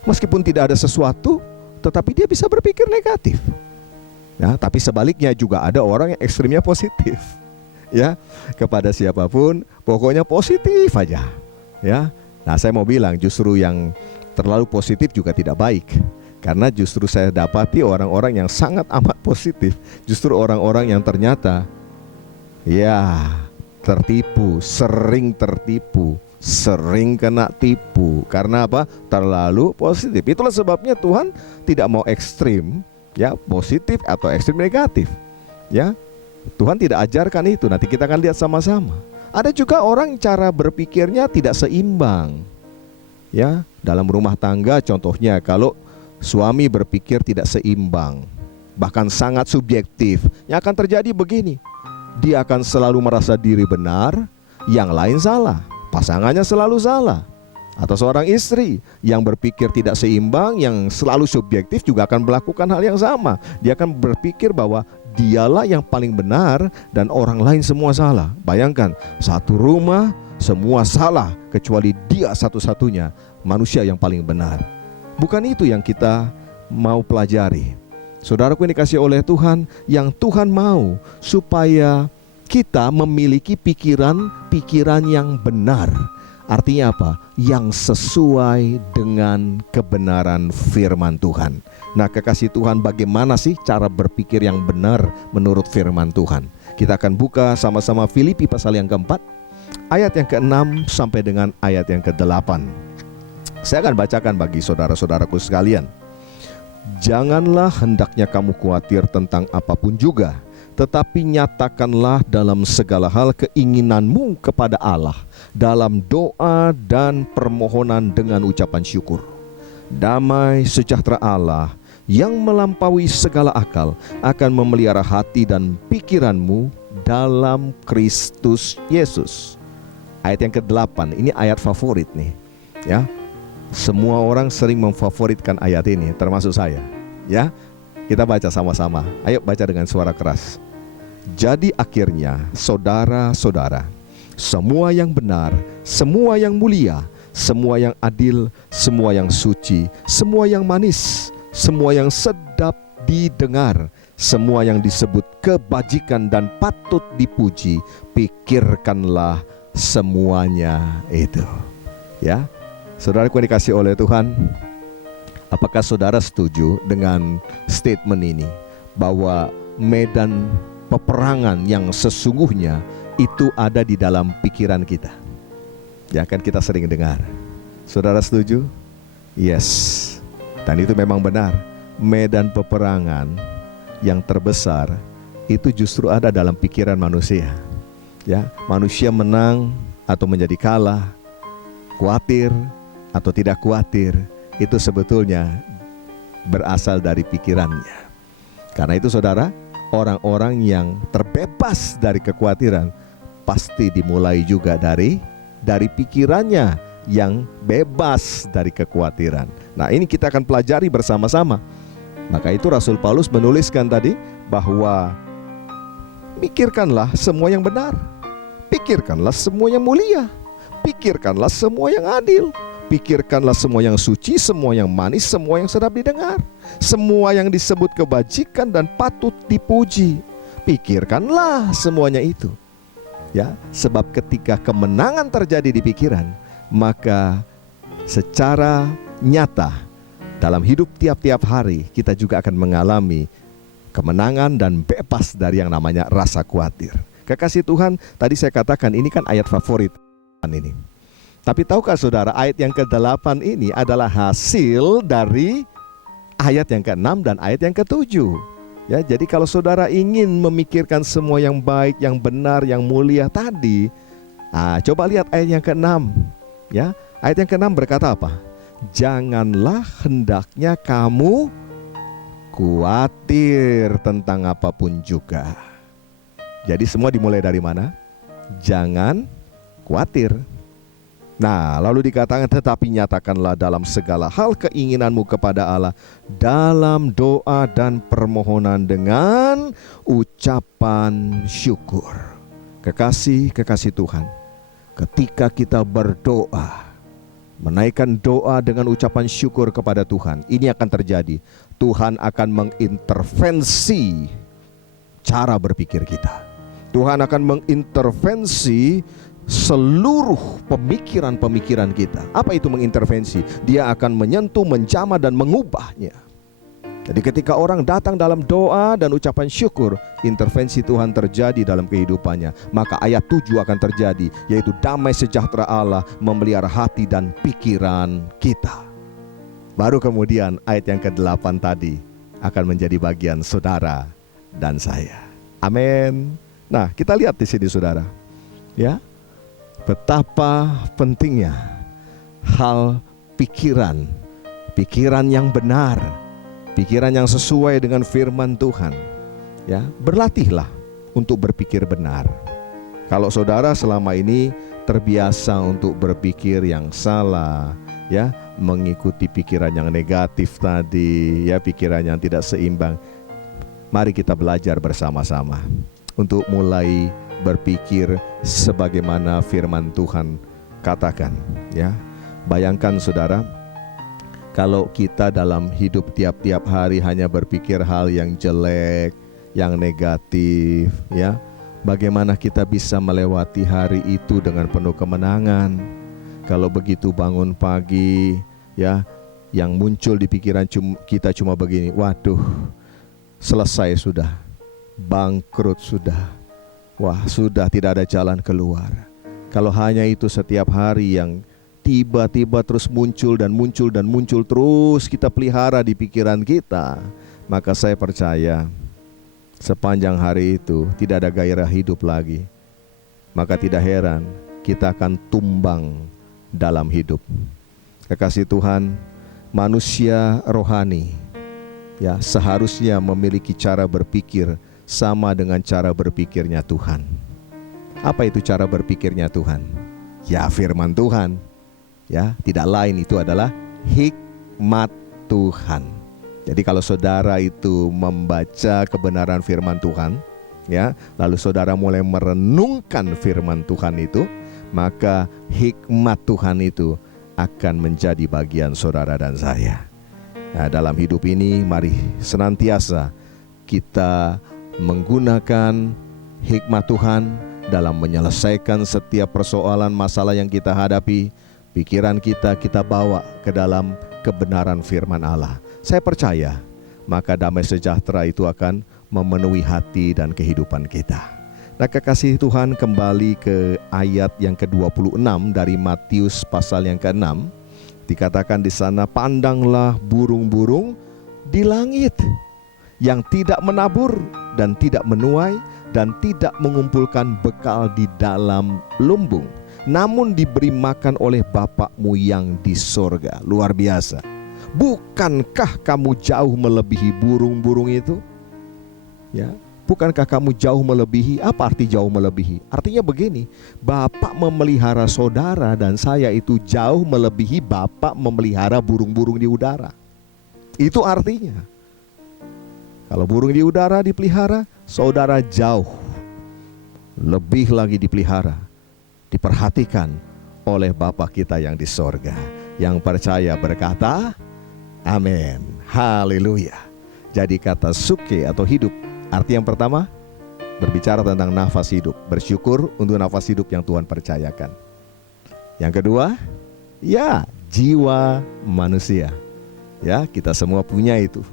meskipun tidak ada sesuatu, tetapi dia bisa berpikir negatif. Ya, tapi sebaliknya juga ada orang yang ekstrimnya positif, ya. Kepada siapapun, pokoknya positif aja, ya. Nah, saya mau bilang justru yang terlalu positif juga tidak baik. Karena justru saya dapati orang-orang yang sangat amat positif, justru orang-orang yang ternyata ya tertipu, sering kena tipu. Karena apa? Terlalu positif. Itulah sebabnya Tuhan tidak mau ekstrim, ya, positif atau ekstrim negatif. Ya, Tuhan tidak ajarkan itu. Nanti kita akan lihat sama-sama. Ada juga orang cara berpikirnya tidak seimbang. Ya, dalam rumah tangga contohnya kalau suami berpikir tidak seimbang, bahkan sangat subjektif, yang akan terjadi begini. Dia akan selalu merasa diri benar, yang lain salah. Pasangannya selalu salah. Atau seorang istri yang berpikir tidak seimbang, yang selalu subjektif juga akan melakukan hal yang sama. Dia akan berpikir bahwa dialah yang paling benar dan orang lain semua salah. Bayangkan, satu rumah semua salah kecuali dia satu-satunya manusia yang paling benar. Bukan itu yang kita mau pelajari. Saudaraku yang dikasihi oleh Tuhan, yang Tuhan mau supaya kita memiliki pikiran yang benar. Artinya apa? Yang sesuai dengan kebenaran firman Tuhan. Nah, kekasih Tuhan, bagaimana sih cara berpikir yang benar menurut firman Tuhan? Kita akan buka sama-sama Filipi pasal yang keempat, ayat yang ke-6 sampai dengan ayat yang ke-8. Saya akan bacakan bagi saudara-saudaraku sekalian. Janganlah hendaknya kamu khawatir tentang apapun juga, tetapi nyatakanlah dalam segala hal keinginanmu kepada Allah dalam doa dan permohonan dengan ucapan syukur. Damai sejahtera Allah yang melampaui segala akal akan memelihara hati dan pikiranmu dalam Kristus Yesus. Ayat yang ke-8, ini ayat favorit nih, ya. Semua orang sering memfavoritkan ayat ini, termasuk saya, ya. Kita baca sama-sama. Ayo baca dengan suara keras. Jadi akhirnya, saudara-saudara, semua yang benar, semua yang mulia, semua yang adil, semua yang suci, semua yang manis, semua yang sedap didengar, semua yang disebut kebajikan dan patut dipuji, pikirkanlah semuanya itu. Ya, saudaraku yang dikasihi oleh Tuhan, apakah saudara setuju dengan statement ini bahwa medan peperangan yang sesungguhnya itu ada di dalam pikiran kita? Ya kan, kita sering dengar. Saudara setuju? Yes. Dan itu memang benar. Medan peperangan yang terbesar itu justru ada dalam pikiran manusia. Ya, manusia menang atau menjadi kalah, khawatir atau tidak khawatir, itu sebetulnya berasal dari pikirannya. Karena itu saudara, orang-orang yang terbebas dari kekhawatiran pasti dimulai juga dari pikirannya yang bebas dari kekhawatiran. Nah, ini kita akan pelajari bersama-sama. Maka itu Rasul Paulus menuliskan tadi bahwa pikirkanlah semua yang benar, pikirkanlah semua yang mulia, pikirkanlah semua yang adil, pikirkanlah semua yang suci, semua yang manis, semua yang sedap didengar, semua yang disebut kebajikan dan patut dipuji. Pikirkanlah semuanya itu. Ya, sebab ketika kemenangan terjadi di pikiran, maka secara nyata dalam hidup tiap-tiap hari kita juga akan mengalami kemenangan dan bebas dari yang namanya rasa khawatir. Kekasih Tuhan, tadi saya katakan ini kan ayat favorit ini. Tapi tahukah saudara, ayat yang ke-8 ini adalah hasil dari ayat yang ke-6 dan ayat yang ke-7. Ya, jadi kalau saudara ingin memikirkan semua yang baik, yang benar, yang mulia tadi, coba lihat ayat yang ke-6. Ya, ayat yang ke-6 berkata apa? Janganlah hendaknya kamu khawatir tentang apapun juga. Jadi semua dimulai dari mana? Jangan khawatir. Nah, lalu dikatakan tetapi nyatakanlah dalam segala hal keinginanmu kepada Allah dalam doa dan permohonan dengan ucapan syukur. Kekasih Tuhan, ketika kita berdoa, menaikkan doa dengan ucapan syukur kepada Tuhan, ini akan terjadi. Tuhan akan mengintervensi cara berpikir kita. Tuhan akan mengintervensi seluruh pemikiran-pemikiran kita. Apa itu mengintervensi? Dia akan menyentuh, menjamah dan mengubahnya. Jadi ketika orang datang dalam doa dan ucapan syukur, intervensi Tuhan terjadi dalam kehidupannya. Maka ayat 7 akan terjadi, yaitu damai sejahtera Allah memelihara hati dan pikiran kita. Baru kemudian ayat yang ke-8 tadi akan menjadi bagian saudara dan saya. Amin. Nah, kita lihat di sini saudara, ya, betapa pentingnya hal pikiran yang benar, pikiran yang sesuai dengan firman Tuhan. Ya, berlatihlah untuk berpikir benar. Kalau saudara selama ini terbiasa untuk berpikir yang salah, ya, mengikuti pikiran yang negatif tadi, ya, pikiran yang tidak seimbang, mari kita belajar bersama-sama untuk mulai berpikir sebagaimana firman Tuhan katakan, ya. Bayangkan saudara, kalau kita dalam hidup tiap-tiap hari hanya berpikir hal yang jelek, yang negatif, ya, bagaimana kita bisa melewati hari itu dengan penuh kemenangan? Kalau begitu bangun pagi, ya, yang muncul di pikiran kita cuma begini, waduh, selesai sudah, bangkrut sudah, wah sudah tidak ada jalan keluar. Kalau hanya itu setiap hari yang tiba-tiba terus muncul dan muncul dan muncul terus kita pelihara di pikiran kita, maka saya percaya sepanjang hari itu tidak ada gairah hidup lagi. Maka tidak heran kita akan tumbang dalam hidup. Kekasih Tuhan, manusia rohani, ya, seharusnya memiliki cara berpikir sama dengan cara berpikirnya Tuhan. Apa itu cara berpikirnya Tuhan? Ya, firman Tuhan. Ya, tidak lain, itu adalah hikmat Tuhan. Jadi kalau saudara itu membaca kebenaran firman Tuhan, ya, lalu saudara mulai merenungkan firman Tuhan itu, maka hikmat Tuhan itu akan menjadi bagian saudara dan saya. Nah, dalam hidup ini mari senantiasa kita menggunakan hikmat Tuhan dalam menyelesaikan setiap persoalan masalah yang kita hadapi. Pikiran kita bawa ke dalam kebenaran firman Allah. Saya percaya maka damai sejahtera itu akan memenuhi hati dan kehidupan kita. Nah, kekasih Tuhan, kembali ke ayat yang ke-26 dari Matius pasal yang ke-6. Dikatakan di sana, pandanglah burung-burung di langit yang tidak menabur dan tidak menuai dan tidak mengumpulkan bekal di dalam lumbung, namun diberi makan oleh Bapakmu yang di sorga. Luar biasa. Bukankah kamu jauh melebihi burung-burung itu? Ya, bukankah kamu jauh melebihi? Apa arti jauh melebihi? Artinya begini, Bapak memelihara saudara dan saya itu jauh melebihi Bapak memelihara burung-burung di udara. Itu artinya. Kalau burung di udara dipelihara, saudara jauh lebih lagi dipelihara, diperhatikan oleh Bapa kita yang di sorga. Yang percaya berkata, amin. Haleluya. Jadi kata suke atau hidup, arti yang pertama berbicara tentang nafas hidup. Bersyukur untuk nafas hidup yang Tuhan percayakan. Yang kedua, ya, jiwa manusia. Ya, kita semua punya itu.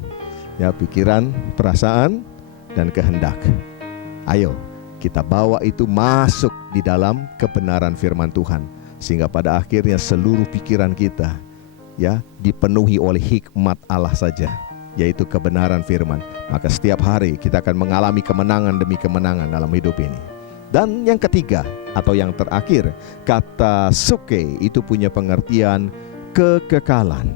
Ya, pikiran, perasaan, dan kehendak. Ayo, kita bawa itu masuk di dalam kebenaran firman Tuhan, sehingga pada akhirnya seluruh pikiran kita ya dipenuhi oleh hikmat Allah saja, yaitu kebenaran firman. Maka setiap hari kita akan mengalami kemenangan demi kemenangan dalam hidup ini. Dan yang ketiga atau yang terakhir, kata suke itu punya pengertian kekekalan.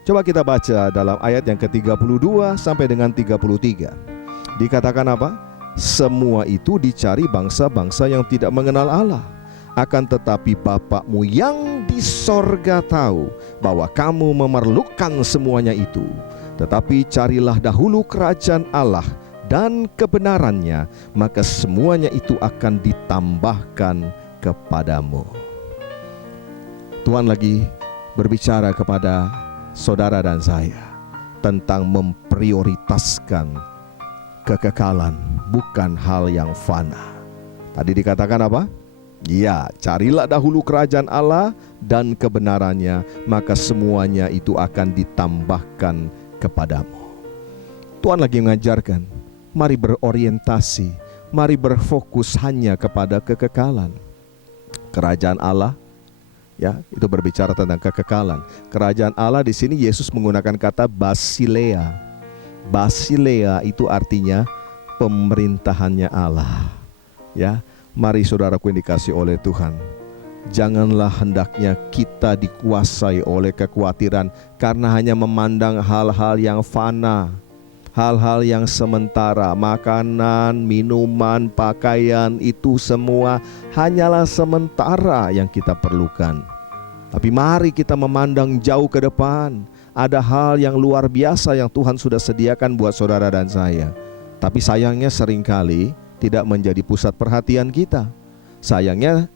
Coba kita baca dalam ayat yang ke-32 sampai dengan 33. Dikatakan apa? Semua itu dicari bangsa-bangsa yang tidak mengenal Allah. Akan tetapi Bapakmu yang di sorga tahu bahwa kamu memerlukan semuanya itu. Tetapi carilah dahulu kerajaan Allah dan kebenarannya, maka semuanya itu akan ditambahkan kepadamu. Tuhan lagi berbicara kepada saudara dan saya tentang memprioritaskan kekekalan, bukan hal yang fana. Tadi dikatakan apa? Ya, carilah dahulu kerajaan Allah dan kebenarannya, maka semuanya itu akan ditambahkan kepadamu. Tuhan lagi mengajarkan, mari berorientasi, mari berfokus hanya kepada kekekalan. Kerajaan Allah, ya, itu berbicara tentang kekekalan. Kerajaan Allah di sini Yesus menggunakan kata basileia. Basileia itu artinya pemerintahannya Allah. Ya, mari saudaraku yang dikasihi oleh Tuhan, janganlah hendaknya kita dikuasai oleh kekhawatiran karena hanya memandang hal-hal yang fana, hal-hal yang sementara. Makanan, minuman, pakaian, itu semua hanyalah sementara yang kita perlukan. Tapi mari kita memandang jauh ke depan. Ada hal yang luar biasa yang Tuhan sudah sediakan buat saudara dan saya. Tapi sayangnya seringkali tidak menjadi pusat perhatian kita. Sayangnya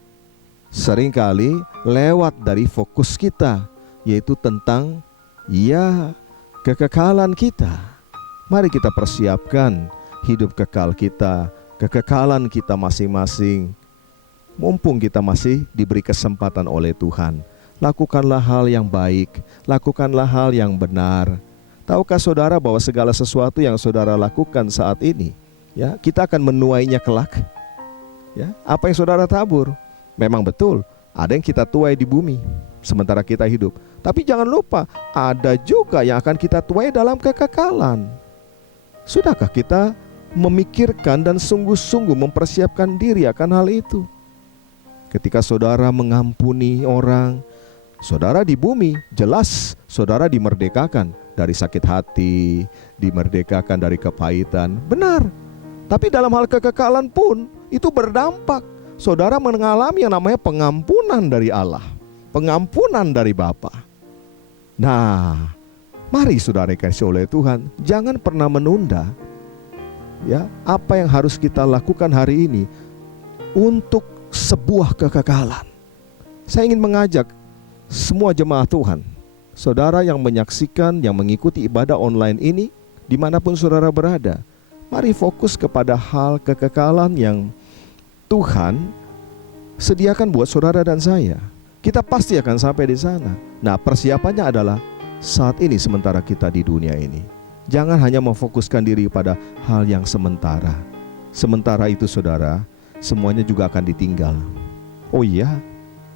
seringkali lewat dari fokus kita, yaitu tentang ya kekekalan kita. Mari kita persiapkan hidup kekal kita, kekekalan kita masing-masing. Mumpung kita masih diberi kesempatan oleh Tuhan, lakukanlah hal yang baik, lakukanlah hal yang benar. Tahukah saudara bahwa segala sesuatu yang saudara lakukan saat ini, ya, kita akan menuainya kelak. Ya, apa yang saudara tabur, memang betul ada yang kita tuai di bumi sementara kita hidup. Tapi jangan lupa, ada juga yang akan kita tuai dalam kekekalan. Sudahkah kita memikirkan dan sungguh-sungguh mempersiapkan diri akan hal itu? Ketika saudara mengampuni orang, saudara di bumi jelas saudara dimerdekakan dari sakit hati, dimerdekakan dari kepahitan. Benar. Tapi dalam hal kekekalan pun itu berdampak. Saudara mengalami yang namanya pengampunan dari Allah, pengampunan dari Bapa. Nah, mari saudara dikasihi oleh Tuhan, jangan pernah menunda ya apa yang harus kita lakukan hari ini untuk sebuah kekekalan. Saya ingin mengajak semua jemaat Tuhan, saudara yang menyaksikan, yang mengikuti ibadah online ini, dimanapun saudara berada, mari fokus kepada hal kekekalan yang Tuhan sediakan buat saudara dan saya. Kita pasti akan sampai di sana. Nah, persiapannya adalah saat ini sementara kita di dunia ini. Jangan hanya memfokuskan diri pada hal yang sementara. Sementara itu saudara, semuanya juga akan ditinggal. Oh iya,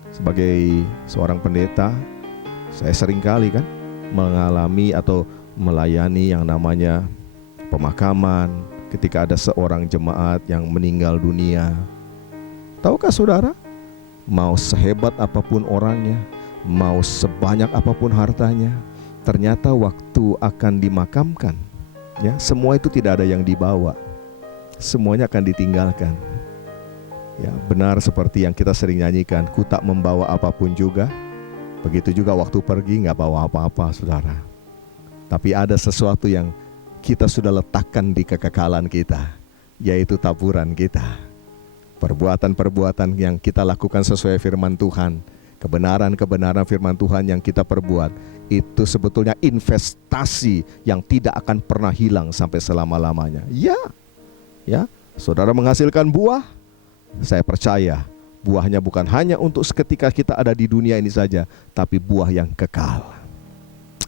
sebagai seorang pendeta, saya sering kali kan mengalami atau melayani yang namanya pemakaman ketika ada seorang jemaat yang meninggal dunia. Tahukah saudara, mau sehebat apapun orangnya, mau sebanyak apapun hartanya, ternyata waktu akan dimakamkan, ya, semua itu tidak ada yang dibawa, semuanya akan ditinggalkan. Ya, benar seperti yang kita sering nyanyikan, ku tak membawa apapun juga. Begitu juga waktu pergi nggak bawa apa-apa saudara. Tapi ada sesuatu yang kita sudah letakkan di kekekalan kita, yaitu taburan kita. Perbuatan-perbuatan yang kita lakukan sesuai firman Tuhan, kebenaran-kebenaran firman Tuhan yang kita perbuat, itu sebetulnya investasi yang tidak akan pernah hilang sampai selama-lamanya. Ya, saudara menghasilkan buah, saya percaya buahnya bukan hanya untuk seketika kita ada di dunia ini saja, tapi buah yang kekal.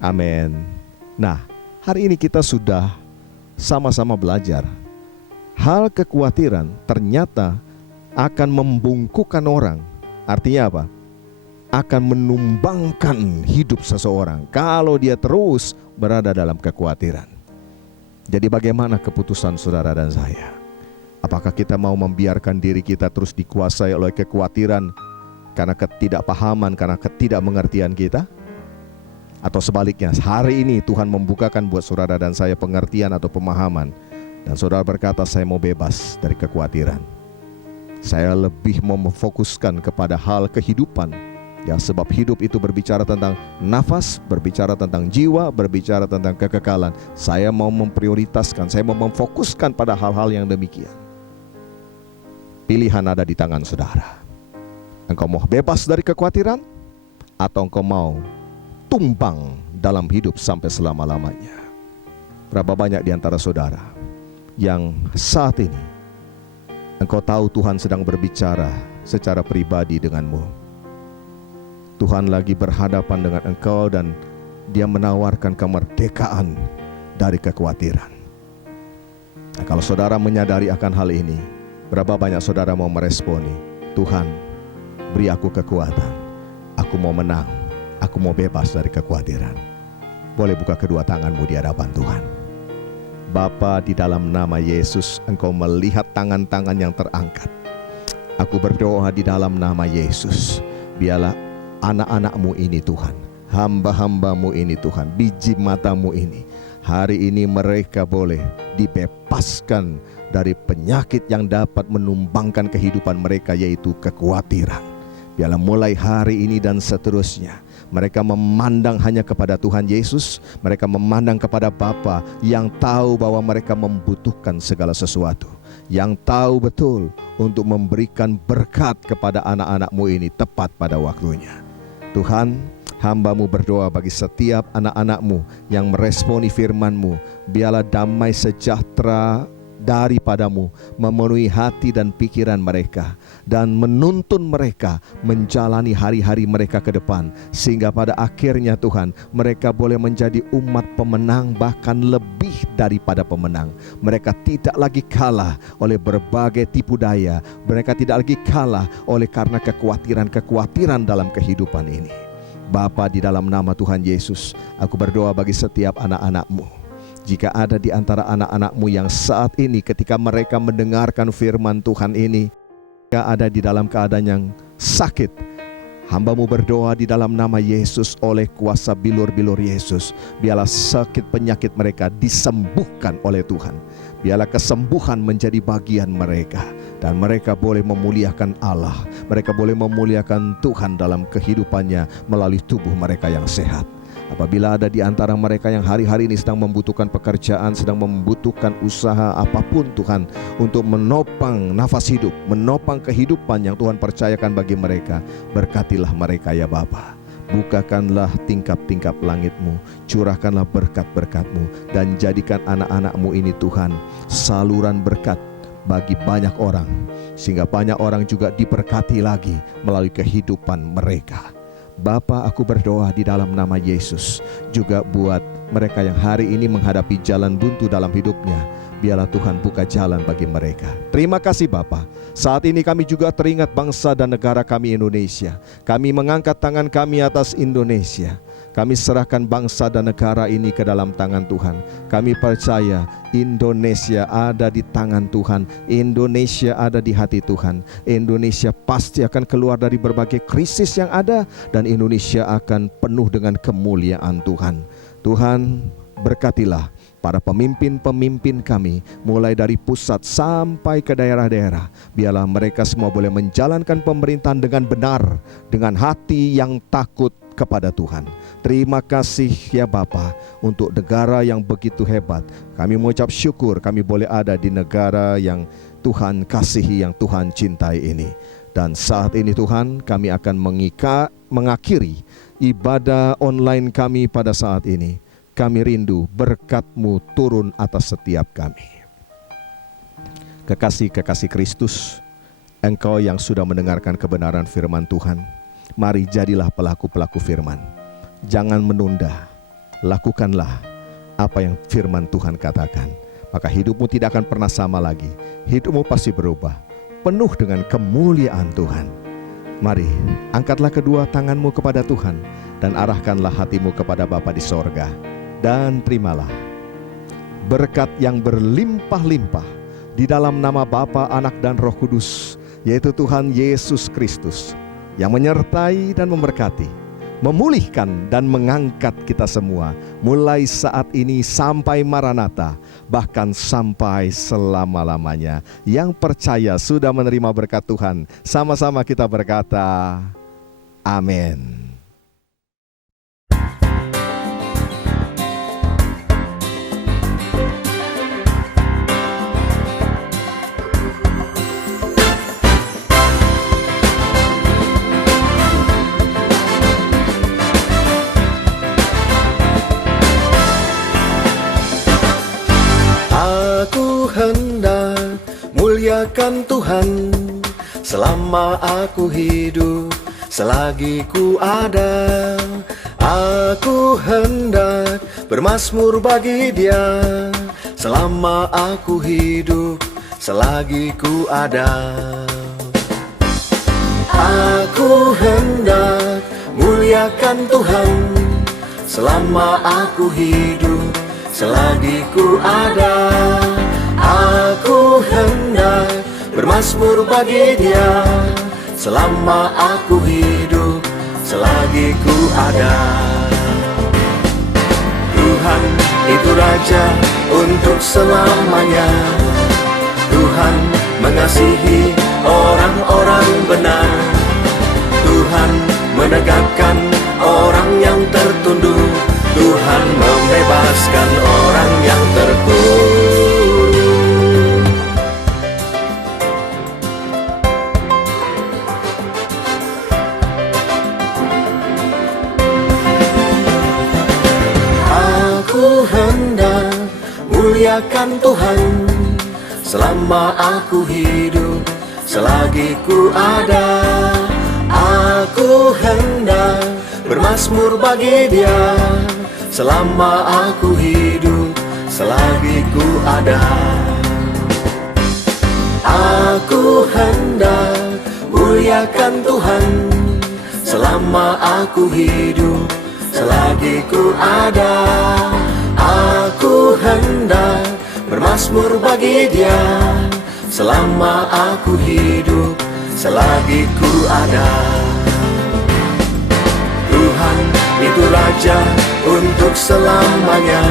Amin. Nah, hari ini kita sudah sama-sama belajar hal kekhawatiran ternyata akan membungkukkan orang. Artinya apa? Akan menumbangkan hidup seseorang kalau dia terus berada dalam kekhawatiran. Jadi bagaimana keputusan saudara dan saya? Apakah kita mau membiarkan diri kita terus dikuasai oleh kekhawatiran karena ketidakpahaman, karena ketidakmengertian kita? Atau sebaliknya, hari ini Tuhan membukakan buat saudara dan saya pengertian atau pemahaman, dan saudara berkata, saya mau bebas dari kekhawatiran. Saya lebih mau memfokuskan kepada hal kehidupan. Ya, sebab hidup itu berbicara tentang nafas, berbicara tentang jiwa, berbicara tentang kekekalan. Saya mau memprioritaskan, saya mau memfokuskan pada hal-hal yang demikian. Pilihan ada di tangan saudara. Engkau mau bebas dari kekhawatiran, atau engkau mau tumbang dalam hidup sampai selama-lamanya? Berapa banyak di antara saudara yang saat ini engkau tahu Tuhan sedang berbicara secara pribadi denganmu. Tuhan lagi berhadapan dengan engkau dan Dia menawarkan kemerdekaan dari kekhawatiran. Nah, kalau saudara menyadari akan hal ini, berapa banyak saudara mau meresponi, Tuhan, beri aku kekuatan, aku mau menang, aku mau bebas dari kekhawatiran. Boleh buka kedua tanganmu di hadapan Tuhan. Bapa, di dalam nama Yesus, Engkau melihat tangan-tangan yang terangkat. Aku berdoa di dalam nama Yesus, biarlah anak-anak-Mu ini Tuhan, hamba-hamba-Mu ini Tuhan, biji mata-Mu ini, hari ini mereka boleh dibebaskan dari penyakit yang dapat menumbangkan kehidupan mereka, yaitu kekhawatiran. Biarlah mulai hari ini dan seterusnya mereka memandang hanya kepada Tuhan Yesus. Mereka memandang kepada Bapa yang tahu bahwa mereka membutuhkan segala sesuatu, yang tahu betul untuk memberikan berkat kepada anak-anak-Mu ini tepat pada waktunya. Tuhan, hamba-Mu berdoa bagi setiap anak-anak-Mu yang meresponi firman-Mu. Biarlah damai sejahtera daripada-Mu memenuhi hati dan pikiran mereka, dan menuntun mereka menjalani hari-hari mereka ke depan, sehingga pada akhirnya Tuhan, mereka boleh menjadi umat pemenang, bahkan lebih daripada pemenang. Mereka tidak lagi kalah oleh berbagai tipu daya. Mereka tidak lagi kalah oleh karena kekhawatiran-kekhawatiran dalam kehidupan ini. Bapa, di dalam nama Tuhan Yesus, aku berdoa bagi setiap anak-anak-Mu. Jika ada di antara anak-anak-Mu yang saat ini ketika mereka mendengarkan firman Tuhan ini, jika ada di dalam keadaan yang sakit, hamba-Mu berdoa di dalam nama Yesus, oleh kuasa bilur-bilur Yesus, biarlah sakit penyakit mereka disembuhkan oleh Tuhan. Biarlah kesembuhan menjadi bagian mereka, dan mereka boleh memuliakan Allah. Mereka boleh memuliakan Tuhan dalam kehidupannya melalui tubuh mereka yang sehat. Apabila ada di antara mereka yang hari-hari ini sedang membutuhkan pekerjaan, sedang membutuhkan usaha apapun Tuhan, untuk menopang nafas hidup, menopang kehidupan yang Tuhan percayakan bagi mereka, berkatilah mereka ya Bapa. Bukakanlah tingkap-tingkap langit-Mu, curahkanlah berkat-berkat-Mu, dan jadikan anak-anak-Mu ini Tuhan saluran berkat bagi banyak orang, sehingga banyak orang juga diberkati lagi melalui kehidupan mereka. Bapa, aku berdoa di dalam nama Yesus juga buat mereka yang hari ini menghadapi jalan buntu dalam hidupnya. Biarlah Tuhan buka jalan bagi mereka. Terima kasih Bapa. Saat ini kami juga teringat bangsa dan negara kami Indonesia. Kami mengangkat tangan kami atas Indonesia. Kami serahkan bangsa dan negara ini ke dalam tangan Tuhan. Kami percaya Indonesia ada di tangan Tuhan. Indonesia ada di hati Tuhan. Indonesia pasti akan keluar dari berbagai krisis yang ada, dan Indonesia akan penuh dengan kemuliaan Tuhan. Tuhan, berkatilah para pemimpin-pemimpin kami, mulai dari pusat sampai ke daerah-daerah. Biarlah mereka semua boleh menjalankan pemerintahan dengan benar, dengan hati yang takut kepada Tuhan. Terima kasih ya Bapa untuk negara yang begitu hebat. Kami mengucap syukur kami boleh ada di negara yang Tuhan kasihi, yang Tuhan cintai ini. Dan saat ini Tuhan, kami akan mengakhiri ibadah online kami pada saat ini. Kami rindu berkat-Mu turun atas setiap kami. Kekasih-kekasih Kristus, Engkau yang sudah mendengarkan kebenaran firman Tuhan, mari jadilah pelaku-pelaku firman. Jangan menunda, lakukanlah apa yang firman Tuhan katakan. Maka hidupmu tidak akan pernah sama lagi. Hidupmu pasti berubah, penuh dengan kemuliaan Tuhan. Mari, angkatlah kedua tanganmu kepada Tuhan dan arahkanlah hatimu kepada Bapa di sorga. Dan terimalah berkat yang berlimpah-limpah di dalam nama Bapa, Anak, dan Roh Kudus, yaitu Tuhan Yesus Kristus, yang menyertai dan memberkati, memulihkan dan mengangkat kita semua mulai saat ini sampai Maranatha, bahkan sampai selama-lamanya. Yang percaya sudah menerima berkat Tuhan, sama-sama kita berkata amin. Aku hendak muliakan Tuhan selama aku hidup, selagi ku ada. Aku hendak bermazmur bagi Dia selama aku hidup, selagi ku ada. Aku hendak muliakan Tuhan selama aku hidup, selagi ku ada. Aku hendak bermazmur bagi Dia selama aku hidup, selagi ku ada. Tuhan itu Raja untuk selamanya. Tuhan mengasihi orang-orang benar. Tuhan menegakkan orang yang tertunduk. Tuhan membebaskan orang yang terkurung. Aku hendak muliakan Tuhan selama aku hidup, selagi ku ada. Aku hendak bermazmur bagi Dia selama aku hidup, selagi ku ada. Aku hendak muliakan Tuhan selama aku hidup, selagi ku ada. Aku hendak bermazmur bagi Dia selama aku hidup, selagi ku ada. Tuhan itu Raja untuk selamanya.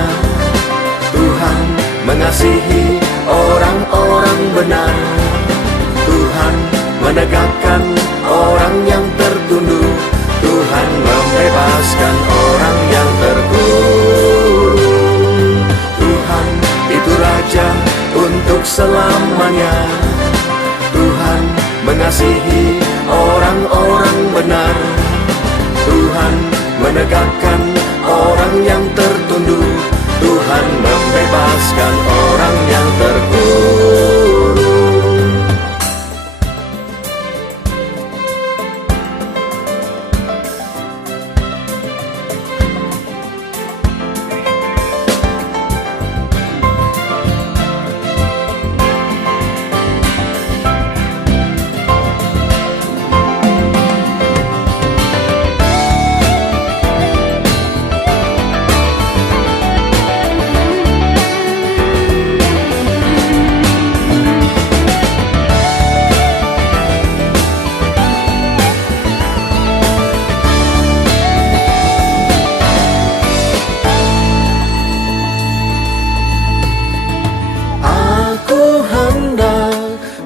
Tuhan mengasihi orang-orang benar. Tuhan menegakkan orang yang tertunduk. Tuhan membebaskan orang yang terkurung. Tuhan itu Raja untuk selamanya. Tuhan mengasihi orang-orang benar. Tuhan menegakkan orang yang tertunduk. Tuhan membebaskan orang yang terkurung.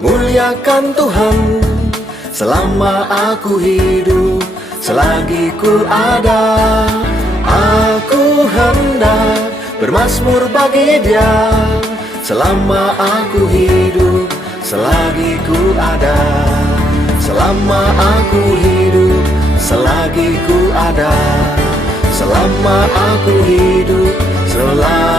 Muliakan Tuhan selama aku hidup, selagi ku ada. Aku hendak bermazmur bagi Dia selama aku hidup, selagi ku ada. Selama aku hidup, selagi ku ada. Selama aku hidup, selagi